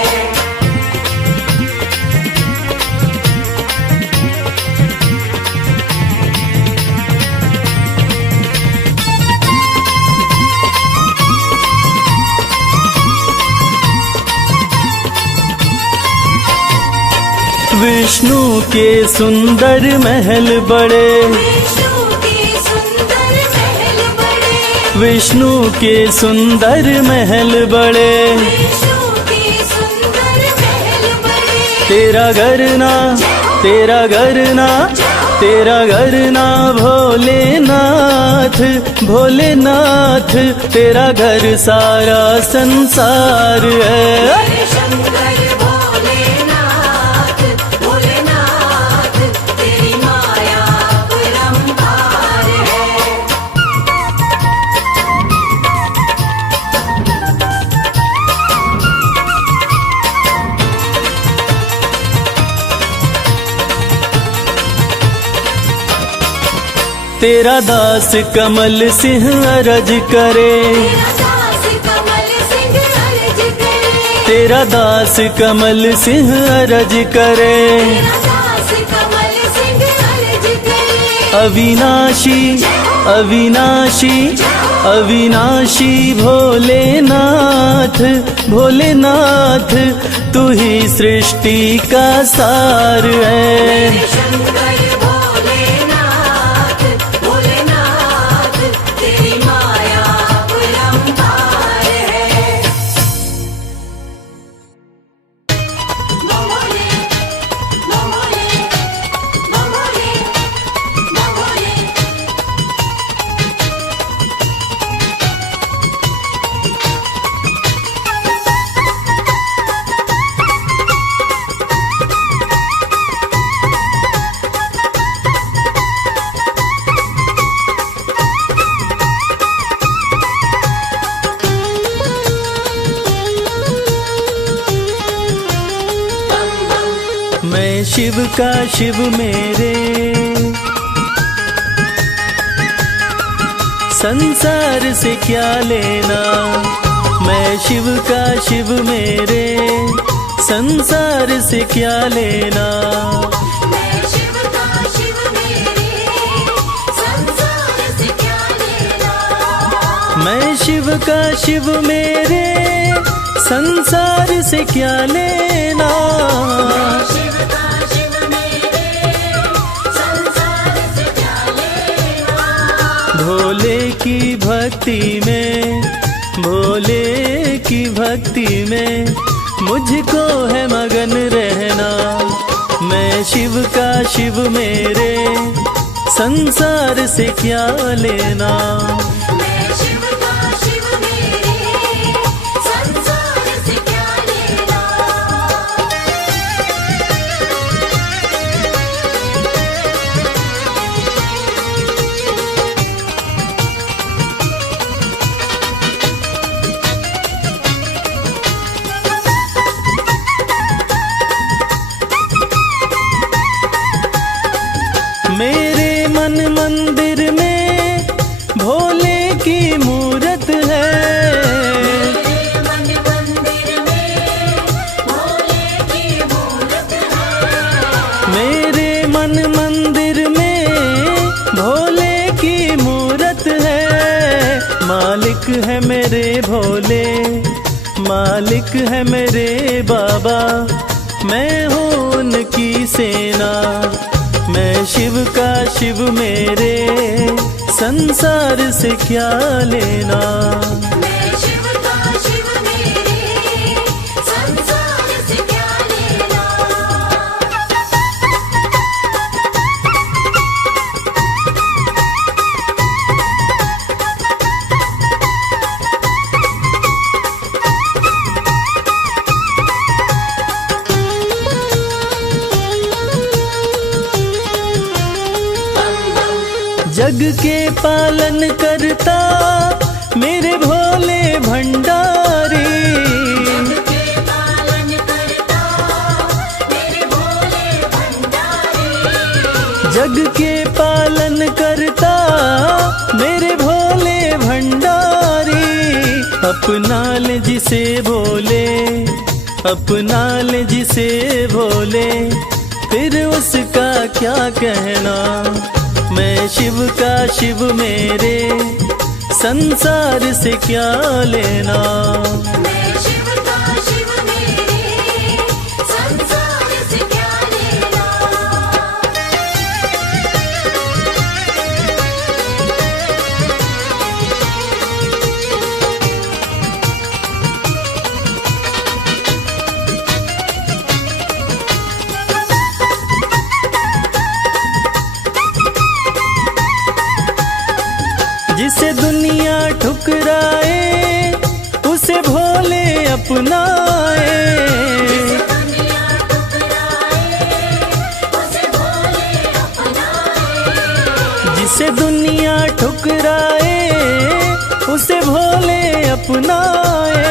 विष्णु के सुंदर महल बड़े, विष्णु के सुंदर महल बड़े। विष्णु के सुंदर महल बड़े, विष्णु के सुंदर महल बड़े। तेरा घर ना तेरा घर ना तेरा घर ना भोलेनाथ भोलेनाथ तेरा घर सारा संसार है। शंकर भोलेनाथ भोलेनाथ तेरी माया अपरंपार है। तेरा दास कमल सिंह अरज करे, तेरा दास कमल सिंह अर्ज करे। तेरा दास कमल सिंह अर्ज करे, तेरा दास कमल सिंह अर्ज करे। अविनाशी अविनाशी अविनाशी भोलेनाथ भोलेनाथ तू ही सृष्टि का सार है। शंकर भोलेनाथ भोलेनाथ तेरी माया अपरंपार है। बम भोले बम भोले बम भोले बम भोले। मैं शिव का शिव मेरे संसार से क्या लेना, मैं शिव का शिव मेरे संसार से क्या लेना। मैं शिव का शिव मेरे संसार से क्या लेना। मैं शिव का शिव मेरे संसार से क्या लेना। शिव का शिव मेरे संसार से क्या लेना। भोले की भक्ति में भोले की भक्ति में मुझको है मगन रहना। मैं शिव का शिव मेरे संसार से क्या लेना। मैं शिव का शिव मेरे संसार से क्या लेना। मंदिर में भोले की मूरत है। मन मंदिर में भोले की मूरत है। मेरे मन मंदिर में भोले की मूरत है। मालिक है मेरे भोले, मालिक है मेरे बाबा, मैं हूँ उनकी सेना। मैं शिव का शिव मेरे, संसार से क्या लेना। मैं शिव का शिव मेरे, संसार से क्या लेना। जग के पालन करता मेरे भोले भंडारी। के पालन करता मेरे भोले भंडारी। जग के पालन करता मेरे भोले भंडारी। अपना ले जिसे भोले, अपना ले जिसे भोले, फिर उसका क्या कहना। मैं शिव का शिव मेरे, संसार से क्या लेना। मैं शिव का शिव मेरे, संसार से क्या लेना। जिसे दुनिया ठुकराए उसे भोले अपनाए। दुनिया ठुकराए उसे भोले अपनाए। जिसे दुनिया ठुकराए उसे भोले अपनाए।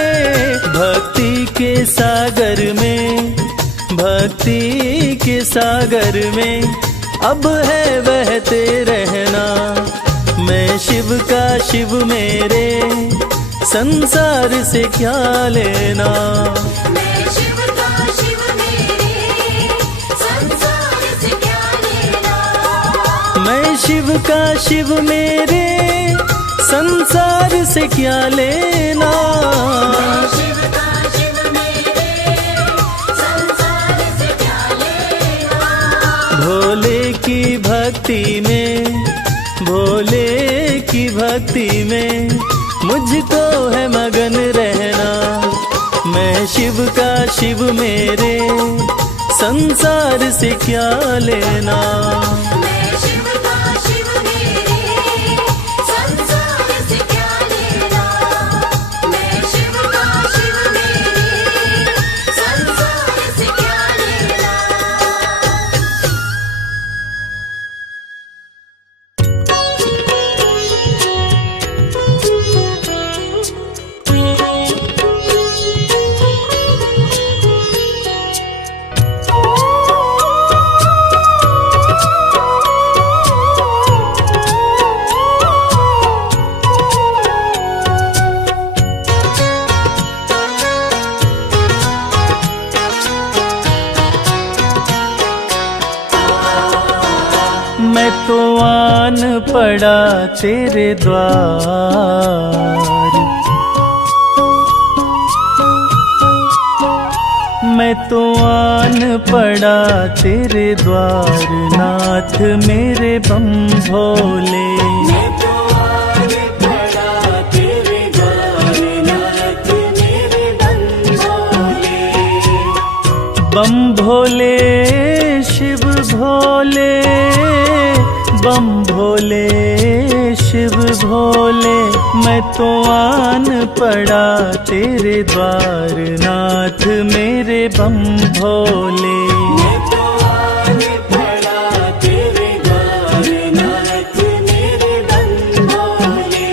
भक्ति के सागर में, भक्ति के सागर में अब है बहते रहना। मैं शिव का शिव मेरे, संसार से क्या लेना। मैं शिव का शिव मेरे, संसार से क्या लेना। मैं शिव का शिव मेरे, संसार से क्या लेना। शिव का शिव मेरे, संसार से क्या लेना। भोले की भक्ति में, भोले की भक्ति में मुझको है मगन रहना। मैं शिव का शिव मेरे, संसार से क्या लेना। मैं शिव का शिव मेरे, संसार से क्या लेना। मैं शिव का शिव मेरे, संसार से क्या लेना। मैं तो आन पड़ा तेरे द्वार। मैं तो आन पड़ा तेरे द्वार, नाथ मेरे बम भोले। मैं तो आन पड़ा तेरे द्वार, नाथ मेरे बम भोले। बम भोले शिव भोले, बम भोले शिव भोले। मैं तो आन पड़ा तेरे द्वार, नाथ मेरे बम भोले। मैं तो आन पड़ा तेरे द्वार, नाथ मेरे बम भोले।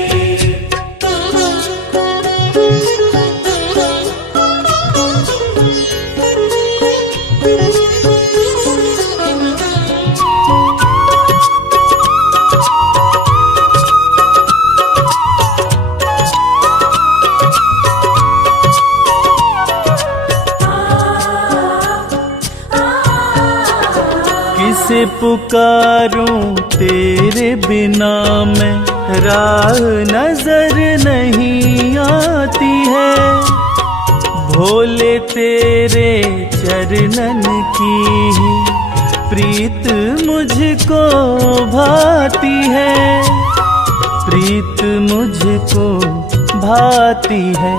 कैसे पुकारूं तेरे बिना मैं, राह नजर नहीं आती है। भोले तेरे चरणन की ही प्रीत मुझको भाती है, प्रीत मुझको भाती है।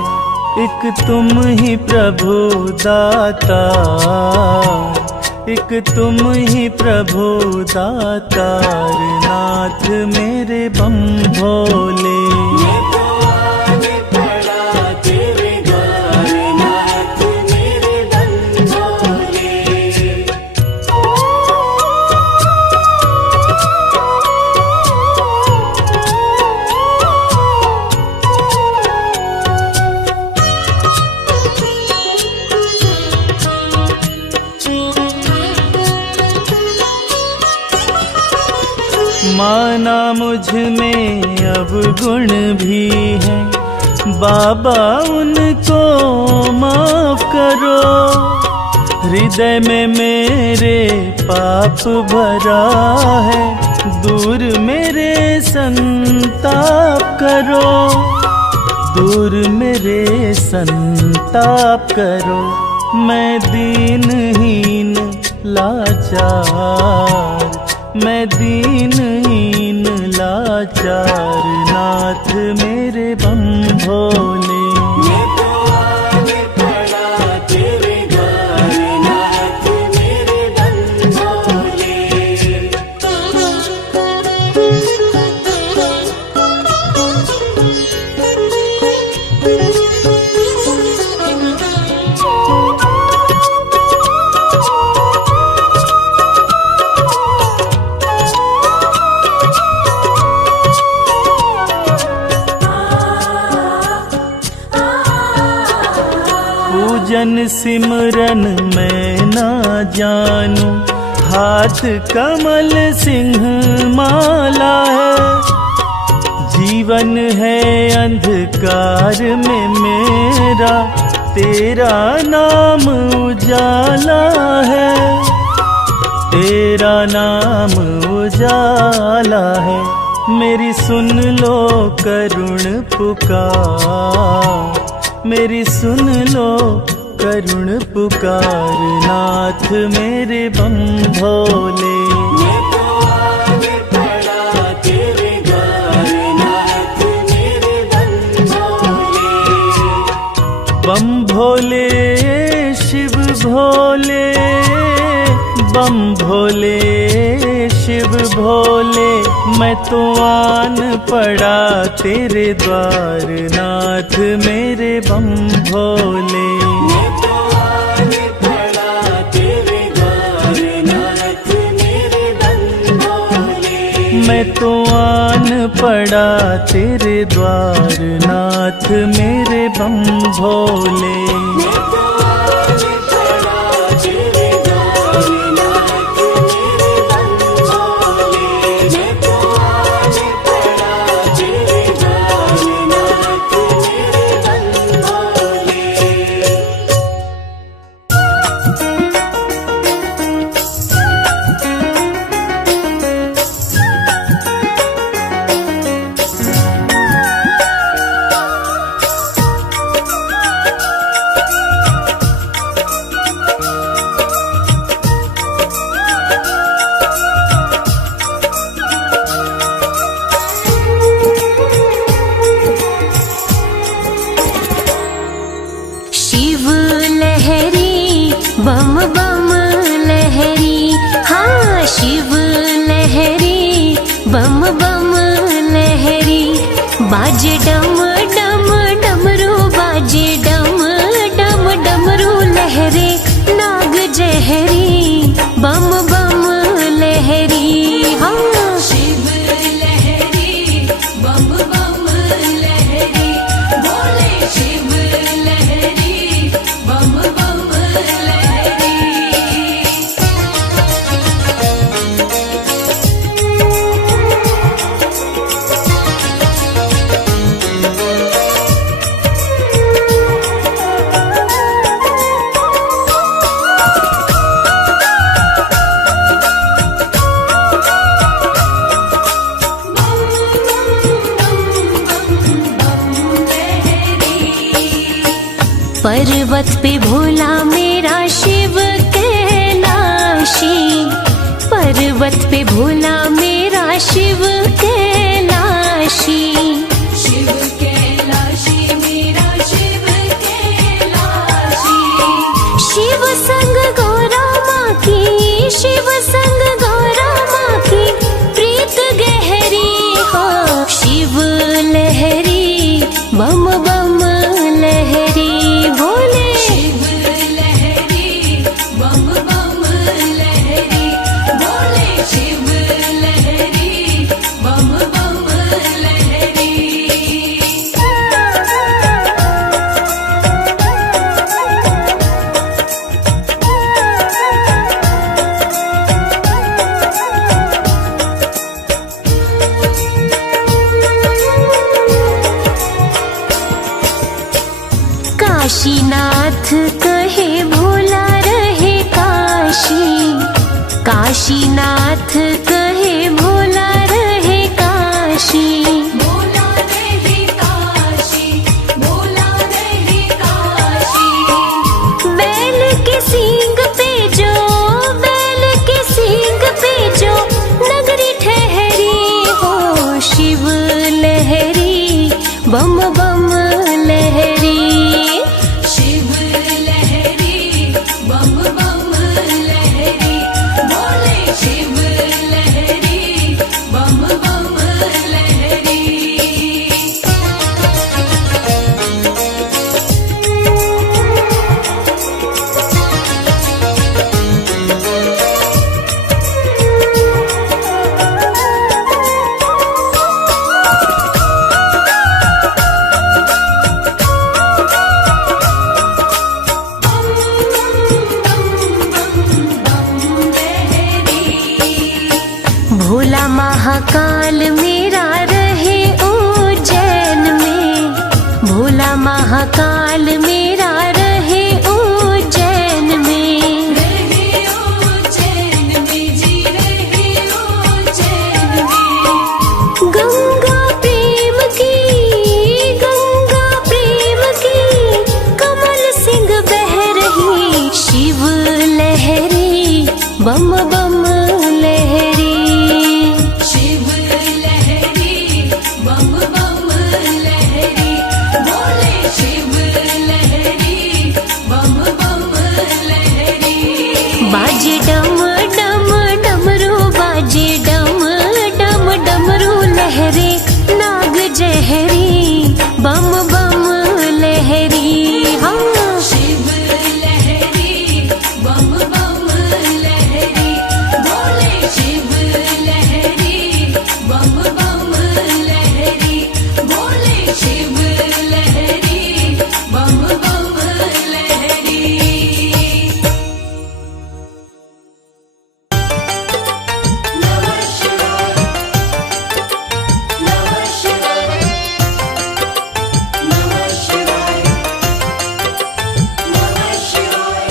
एक तुम ही प्रभु दाता, एक तुम ही प्रभु दातार, नाथ मेरे बम भोले। माना मुझ में अब गुण भी है, बाबा उनको माफ करो। हृदय में मेरे पाप भरा है, दूर मेरे संताप करो, दूर मेरे संताप करो। मैं दीनहीन लाचार, मैं दीनहीन लाचार, नाथ मेरे बम भोले। पूजन सिमरन मैं ना जानूं, हाथ कमल सिंह माला है। जीवन है अंधकार में मेरा, तेरा नाम उजाला है, तेरा नाम उजाला है। मेरी सुन लो करुण पुकार, मेरी सुन लो करुण पुकार, नाथ मेरे बम भोले। बम भोले शिव भोले, बम भोले शिव भोले। मैं तो आन पड़ा तेरे द्वार, नाथ मेरे बम भोले। मैं तो आन पड़ा तेरे द्वार, नाथ मेरे बम भोले। बम बम लहरी, हाँ शिव लहरी, बम बम लहरी। बाजे डम डम डमरू, बाजे डम डम डमरू लहरे। नाग जहरी बम बम लहरी, हाँ शिव लहरी बम बम लहरी, बोले शिव लहरी बम बम लहरी। पर्वत पे भोला मेरा शिव कैलाशी, पर्वत पे भोला मेरा शिव कैलाशी। शिव कैलाशी मेरा शिव कैलाशी। शिव संग गौरा माँ की, शिव संग गौरा माँ की प्रीत गहरी हो। शिव लहरी बम बम लहरी बोले, शिव लहरी बम बम लहरी बोले, शिव लहरी बम बम लहरी। काशीनाथ कहे भोला रहे काशी, काशीनाथ कहे भोला रहे काशी। भोला रहे काशी, भोला रहे काशी। बैल के सींग पे जो, बैल के सींग पे जो नगरी ठहरी हो। शिव लहरी बम बम लहरी, शिव लहरी बम बम लहरी बोले, शिव लहरी बम बम लहरी। भोला महाकाल मेरा रहे उज्जैन में, भोला महाकाल मेरा रहे उज्जैन में। रहे उज्जैन में जी, रहे उज्जैन में। गंगा प्रेम की, गंगा प्रेम की कमल सिंह बह रही। शिव लहरी बम बम लहरी, शिव लहरी बम बम लहरी बोले, शिव लहरी बम बम लहरी। बाजे डम डम डमरू, बाजे डम डम डमरू लहरे नाग जहरी बम बम लहरी। हाँ शिव लहरी बम बम लहरी बोले, शिव लहरी बम बम लहरी बोले, शिव लहरी बम बम लहरी। नमः शिवाय, नमः शिवाय, नमः शिवाय, नमः शिवाय।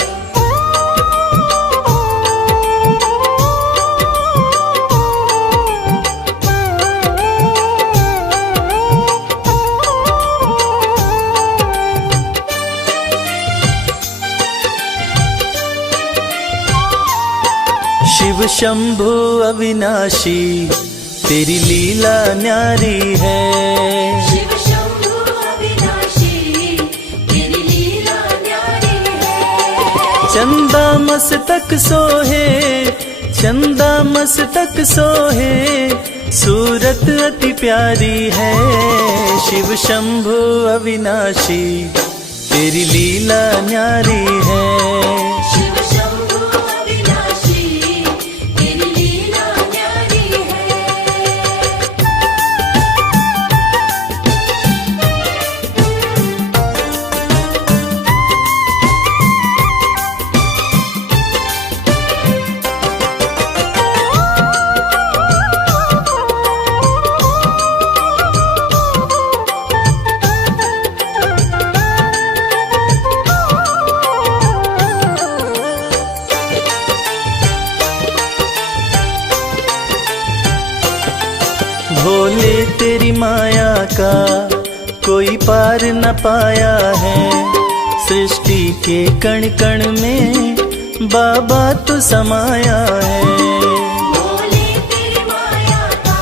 शिव शंभु अविनाशी तेरी लीला न्यारी है। शिव शंभु अविनाशी तेरी लीला न्यारी है। चंदा मस्तक सोहे, चंदा मस्तक सोहे, सूरत अति प्यारी है। शिव शंभु अविनाशी तेरी लीला न्यारी है। शिव शंभु अविनाशी तेरी लीला न्यारी है। भोले तेरी माया का कोई पार न पाया है। सृष्टि के कण कण में बाबा तू समाया है। बोले तेरी माया का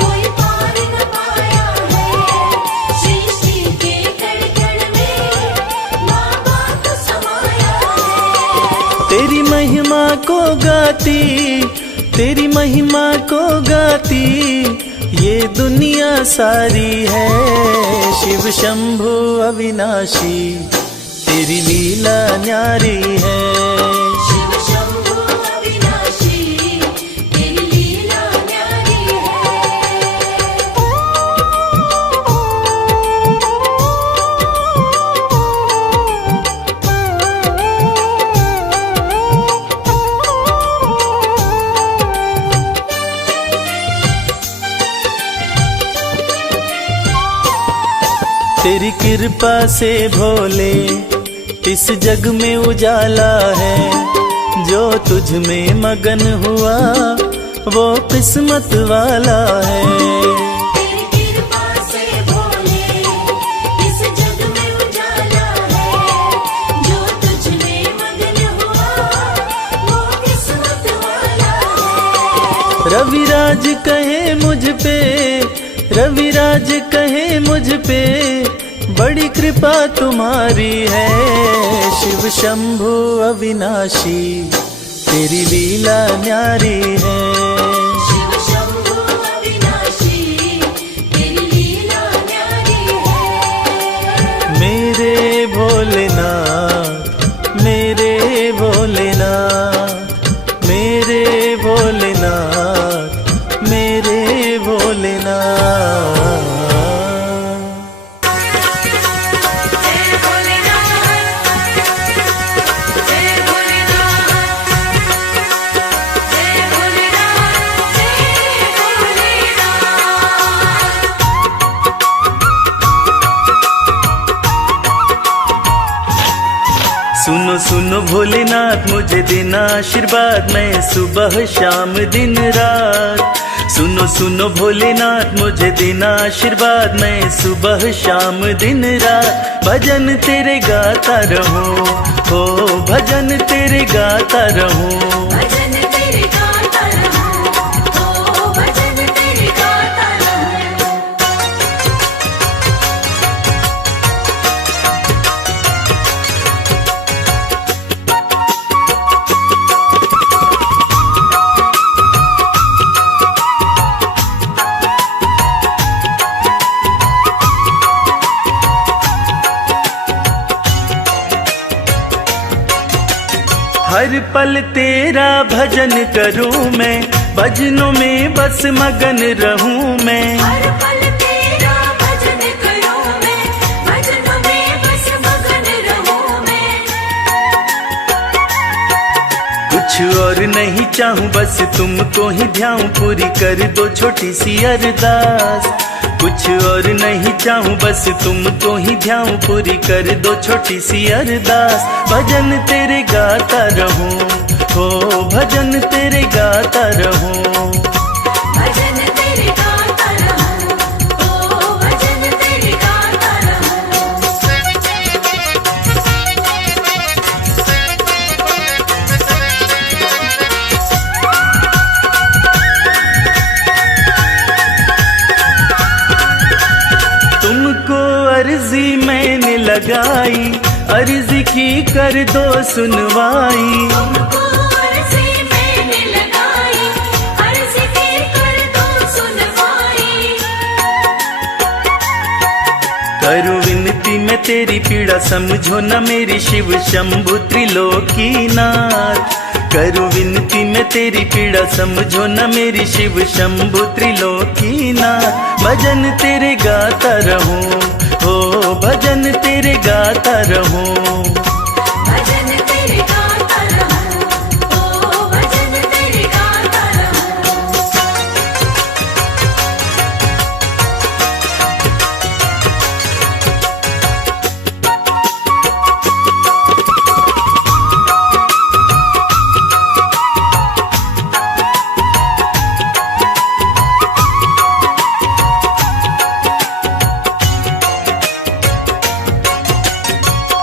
कोई पार न पाया है। सृष्टि के कण कण में बाबा तू समाया है। तेरी महिमा को गाती, तेरी महिमा को गाती ये दुनिया सारी है। शिव शंभु अविनाशी तेरी लीला न्यारी है। शिव शंभु अविनाशी तेरी लीला न्यारी तेरी कृपा से भोले इस जग में उजाला है। जो तुझ में मगन हुआ वो किस्मत वाला है। तेरी कृपा से भोले इस जग में उजाला है। जो तुझ में मगन हुआ वो किस्मत वाला है। रविराज कहे मुझ पे, रविराज कहे मुझ पे बड़ी कृपा तुम्हारी है। शिव शंभु अविनाशी तेरी लीला न्यारी है। शिव शंभु अविनाशी तेरी लीला न्यारी है। मेरे भोलेनाथ, मेरे भोलेनाथ, मेरे भोलेनाथ, मेरे भोलेनाथ। जय भोलेनाथ जय भोलेनाथ जय भोलेनाथ जय भोलेनाथ। सुनो सुनो भोलेनाथ मुझे देना आशीर्वाद, मैं सुबह शाम दिन रात। सुनो सुनो भोलेनाथ मुझे देना आशीर्वाद, मैं सुबह शाम दिन रात भजन तेरे गाता रहूं। हो भजन तेरे गाता रहूं। भजन तेरे गाता रहूं। ओ भजन तेरे गाता रहूं। हर पल तेरा भजन करूं मैं, भजनों में बस मगन रहूं मैं। हर पल तेरा भजन करूं मैं, भजनों में बस मगन रहूं मैं। कुछ और नहीं चाहूं बस तुमको ही ध्याऊं, पूरी कर दो छोटी सी अरदास। कुछ और नहीं चाहूं बस तुमको ही ध्याऊं, पूरी कर दो छोटी सी अरदास। भजन तेरे गाता रहूं। हो भजन तेरे गाता रहूं। भजन तेरे गाता रहूं। ओ भजन तेरे गाता रहूं। तुमको अर्जी मैंने लगाई, अर्जी की कर दो सुनवाई। तुमको अर्जी मैंने लगाई, अर्जी की कर दो सुनवाई। करूं विनती मैं तेरी पीड़ा समझो न मेरी, शिव शंभु त्रिलोकीनाथ। करूं विनती मैं तेरी पीड़ा समझो न मेरी, शिव शंभु त्रिलोकीनाथ। भजन तेरे गाता रहूं। हो भजन तेरे गाता रहूं। भजन तेरे गाता रहूं। ओ भजन तेरे गाता रहूं।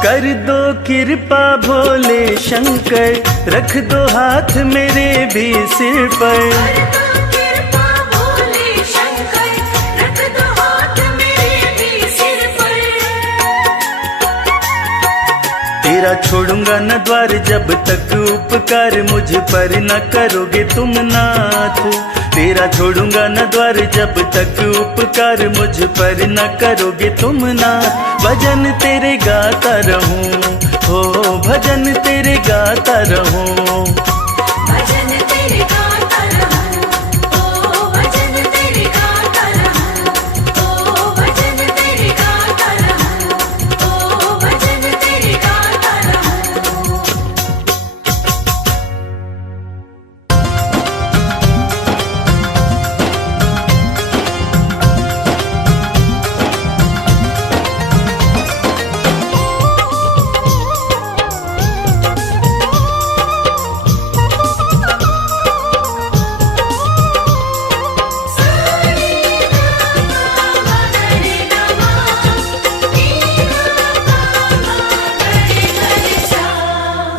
कर कृपा भोले शंकर, रख दो हाथ मेरे भी सिर पर। कृपा भोले शंकर, रख दो हाथ मेरे भी सिर पर। तेरा छोड़ूंगा न द्वार जब तक उपकार मुझ पर न करोगे तुम नाथ। तेरा छोड़ूंगा न द्वार जब तक उपकार मुझ पर न करोगे तुम नाथ। भजन तेरे गाता रहूं, हो भजन तेरे गाता रहूं। भजन तेरे गाता रहूं, ओ भजन तेरे गाता रहूं, ओ भजन तेरे गाता रहूं, ओ भजन तेरे गाता रहूं।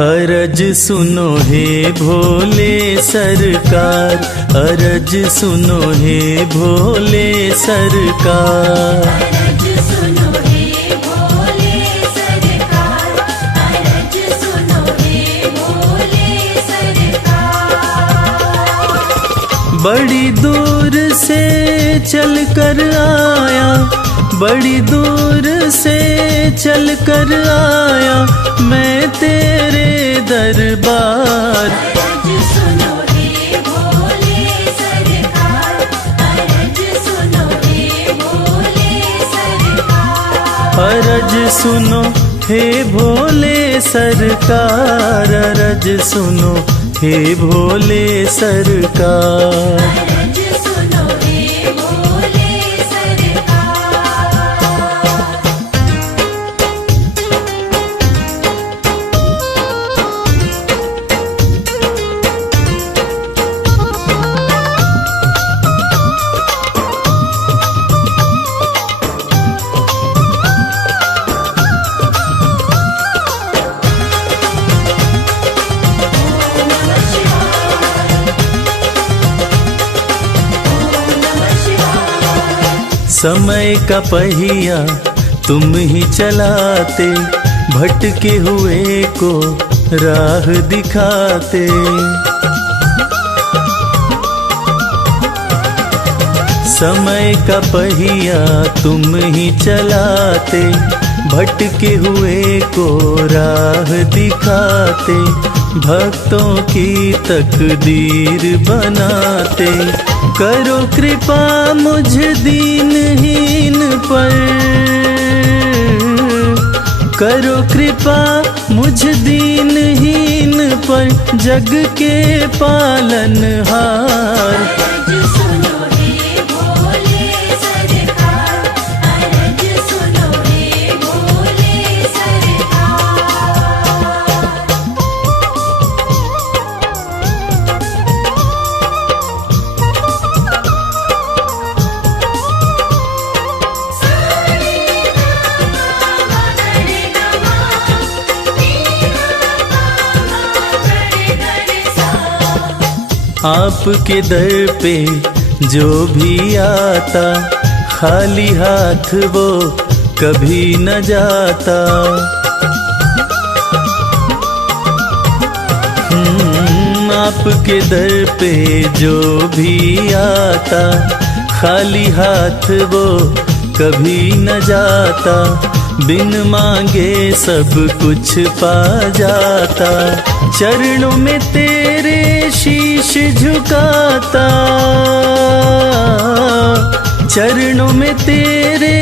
अरज सुनो हे भोले सरकार, अरज सुनो हे भोले सरकार। अरज सुनो हे भोले सरकार, अरज सुनो हे भोले सरकार। बड़ी दूर से चल कर आया, बड़ी दूर से चल कर आया मैं तेरे दरबार। अरज सुनो हे भोले सरकार, अरज सुनो हे भोले सरकार। अरज सुनो हे भोले सरकार, अरज सुनो हे भोले सरकार। अरज सुनो हे भोले सरकार। समय का पहिया तुम ही चलाते, भटके हुए को राह दिखाते। समय का पहिया तुम ही चलाते, भटके हुए को राह दिखाते। भक्तों की तकदीर बनाते, करो कृपा मुझ दीनहीन पर। करो कृपा मुझ दीनहीन पर, जग के पालनहार। अरज सुनो हे भोले सरकार, अरज सुनो हे भोले सरकार। आपके दर पे जो भी आता, खाली हाथ वो कभी न जाता। आपके दर पे जो भी आता, खाली हाथ वो कभी न जाता। बिन मांगे सब कुछ पा जाता, चरणों में तेरे शीश झुकाता। चरणों में तेरे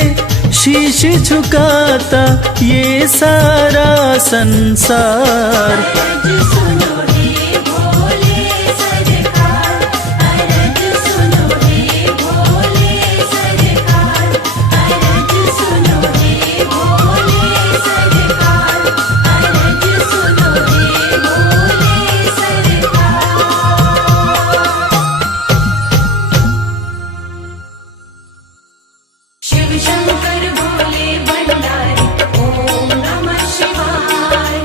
शीश झुकाता ये सारा संसार। अरज सुनो हे भोले सरकार, अरज सुनो हे भोले सरकार, अरज सुनो हे भोले सरकार, अरज सुनो हे भोले सरकार। शिव शंकर भोले भंडारी, ओम नमः शिवाय।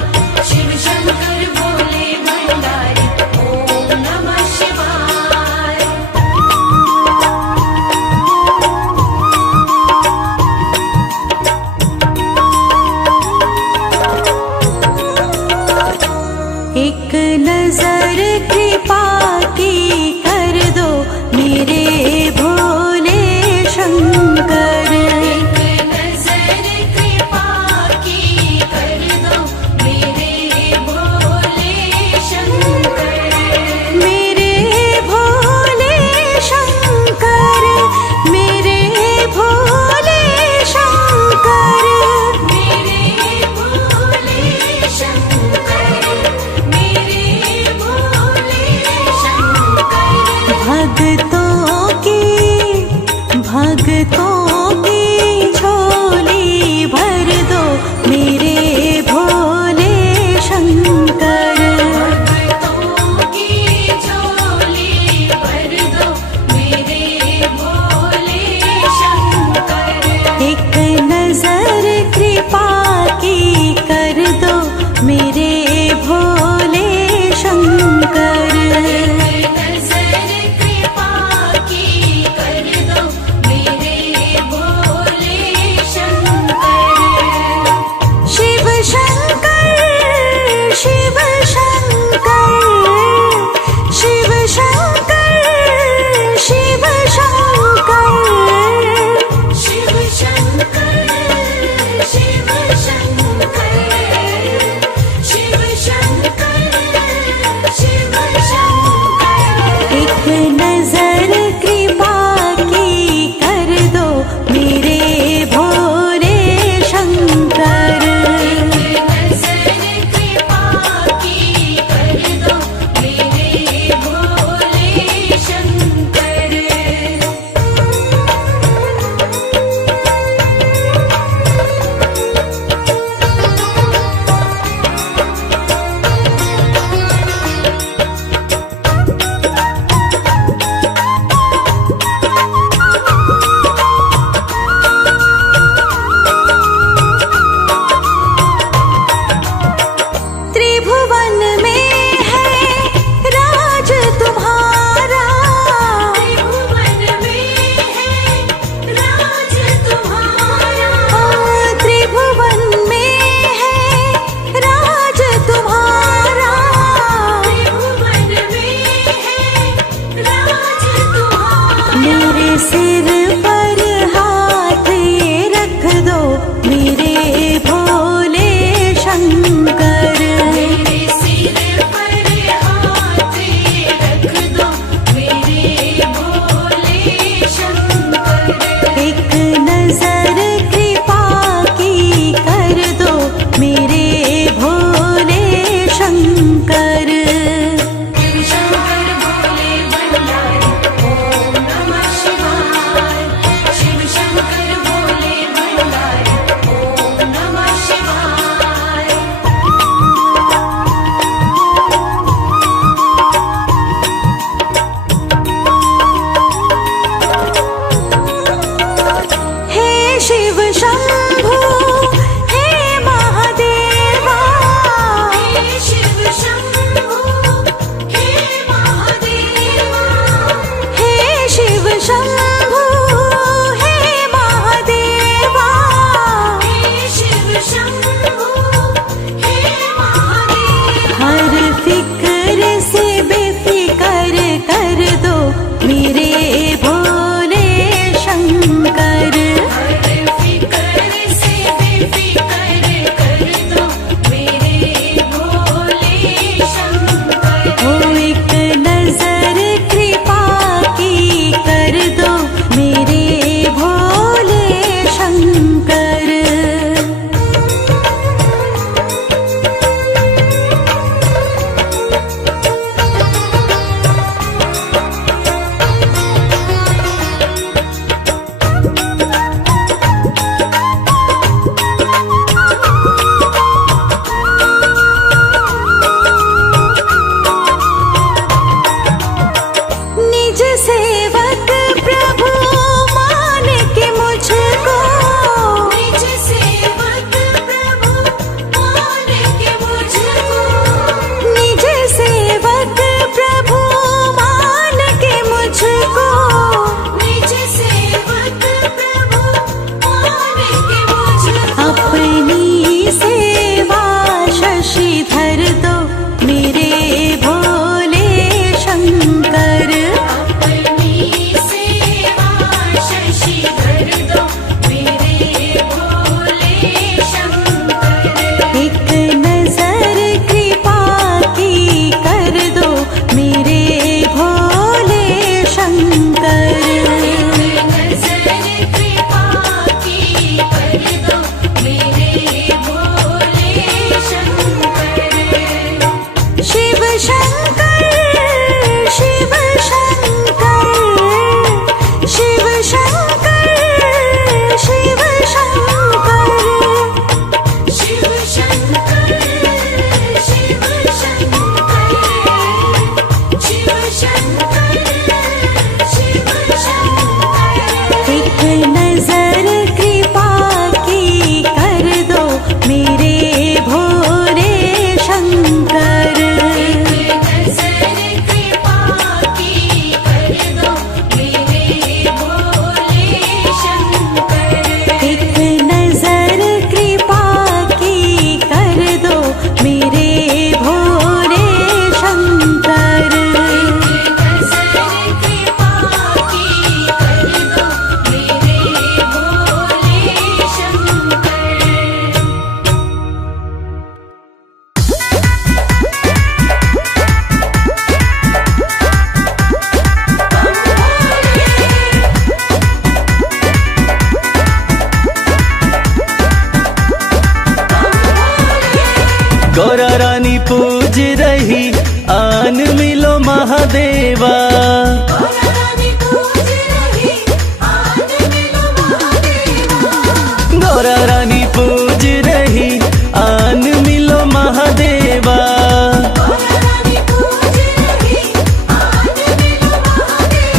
सिर पर हाथ ये रख दो मेरे भोले शंकर। मेरे सिर पर हाथ ये रख दो मेरे भोले शंकर। एक नजर कृपा की कर दो मेरे भोले शंकर। शिव शंकर भोले भंडारी ओम नमः शिवाय। शिव शंकर भोले भंडारी ओम नमः शिवाय। हे शिव शंभु हे महादेवा। हे शिव शंभु हे महादेवा। हे शिव शंभु हे महादेवा। हे शिव शंभु हे महादेवा। हर फिक्र से बेफिक्र कर दो मेरे भोले शंकर। हर फिक्र से बेफिक्र कर दो मेरे भोले शंकर। ओ एक नजर कृपा की कर दो मेरे भोले शंकर। निज सेवक प्रभु मान के मुझको। निज सेवक प्रभु मान के मुझको। निज सेवक प्रभु मान के मुझको। निज सेवक प्रभु मान के मुझको। अपनी सेवा शशिधर दो मेरे भोले शंकर। अपनी सेवा शशिधर दो मेरे भोले शंकर। एक नजर कृपा की कर दो मेरे भोले शंकर। एक नजर कृपा की कर दो मेरे भोले शंकर। शिव शंकर शिव शंकर। शिव शंकर शिव शंकर। शिव शंकर शिव शंकर। शिव शंकर शिव शंकर। एक नजर कृपा की कर दो मेरे भोले शंकर। एक नजर कृपा की कर दो मेरे भोले शंकर। एक नजर कृपा की कर दो मेरे भोले शंकर। एक नजर कृपा की कर दो मेरे भोले शंकर। गौरा रानी पूज रही आन मिलो महादेवा। गौरा रानी पूज रही आन मिलो महादेवा। गौरा रानी पूज रही आन मिलो महादेवा। गौरा रानी पूज रही आन मिलो महादेवा।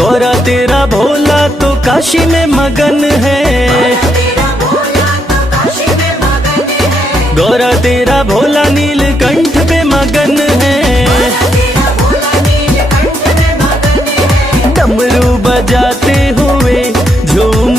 गौरा तेरा भोला तो काशी में मगन है। तेरा भोला तो काशी में मगन है। गौरा तेरा भोला नीलकंठ पे मगन है। तेरा भोला नीलकंठ में मगन है। डमरू बजाते हुए झूम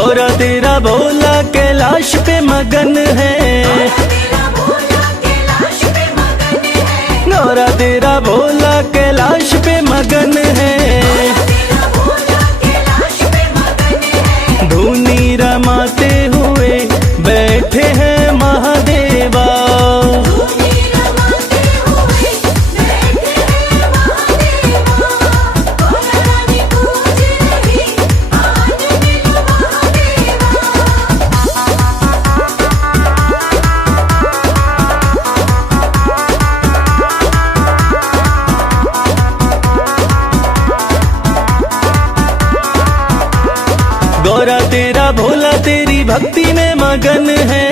गौरा तेरा भोला कैलाश पे मगन है, तेरा भोला कैलाश पे मगन है, गौरा तेरा भोला कैलाश पे मगन है। तेरा भोला कैलाश पे मगन है, धूनी रमाते हुए बैठे हैं महादेवा, धूनी रमाते हुए बैठे हैं महादेवा। गौरा रानी पूज रही आज मिलो महादेवा। गौरा तेरा भोला तेरी भक्ति में मगन है,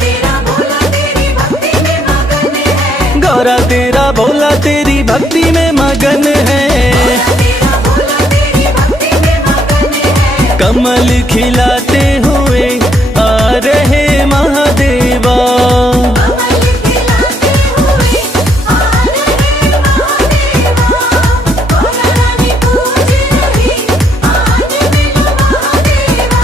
तेरा भोला तेरी भक्ति में मगन है, गौरा तेरा भोला तेरी भक्ति में मगन है। तेरा भोला तेरी भक्ति में मगन है, कमल खिलाते हुए आ रहे महादेवा, कमल खिलाते हुए आ रहे महादेवा। गौरा रानी पूज रही आज मिलो महादेवा।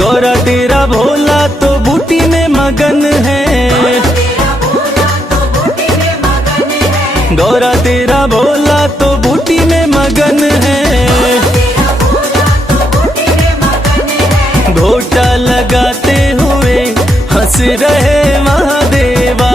गौरा तेरा भोला तो बूटी में मगन है, तेरा भोला तो बूटी में मगन है, गौरा तेरा भोला तो बूटी में मगन है। तेरा भोला तो बूटी में मगन है, घोटा लगाते हुए हंस रहे महादेवा,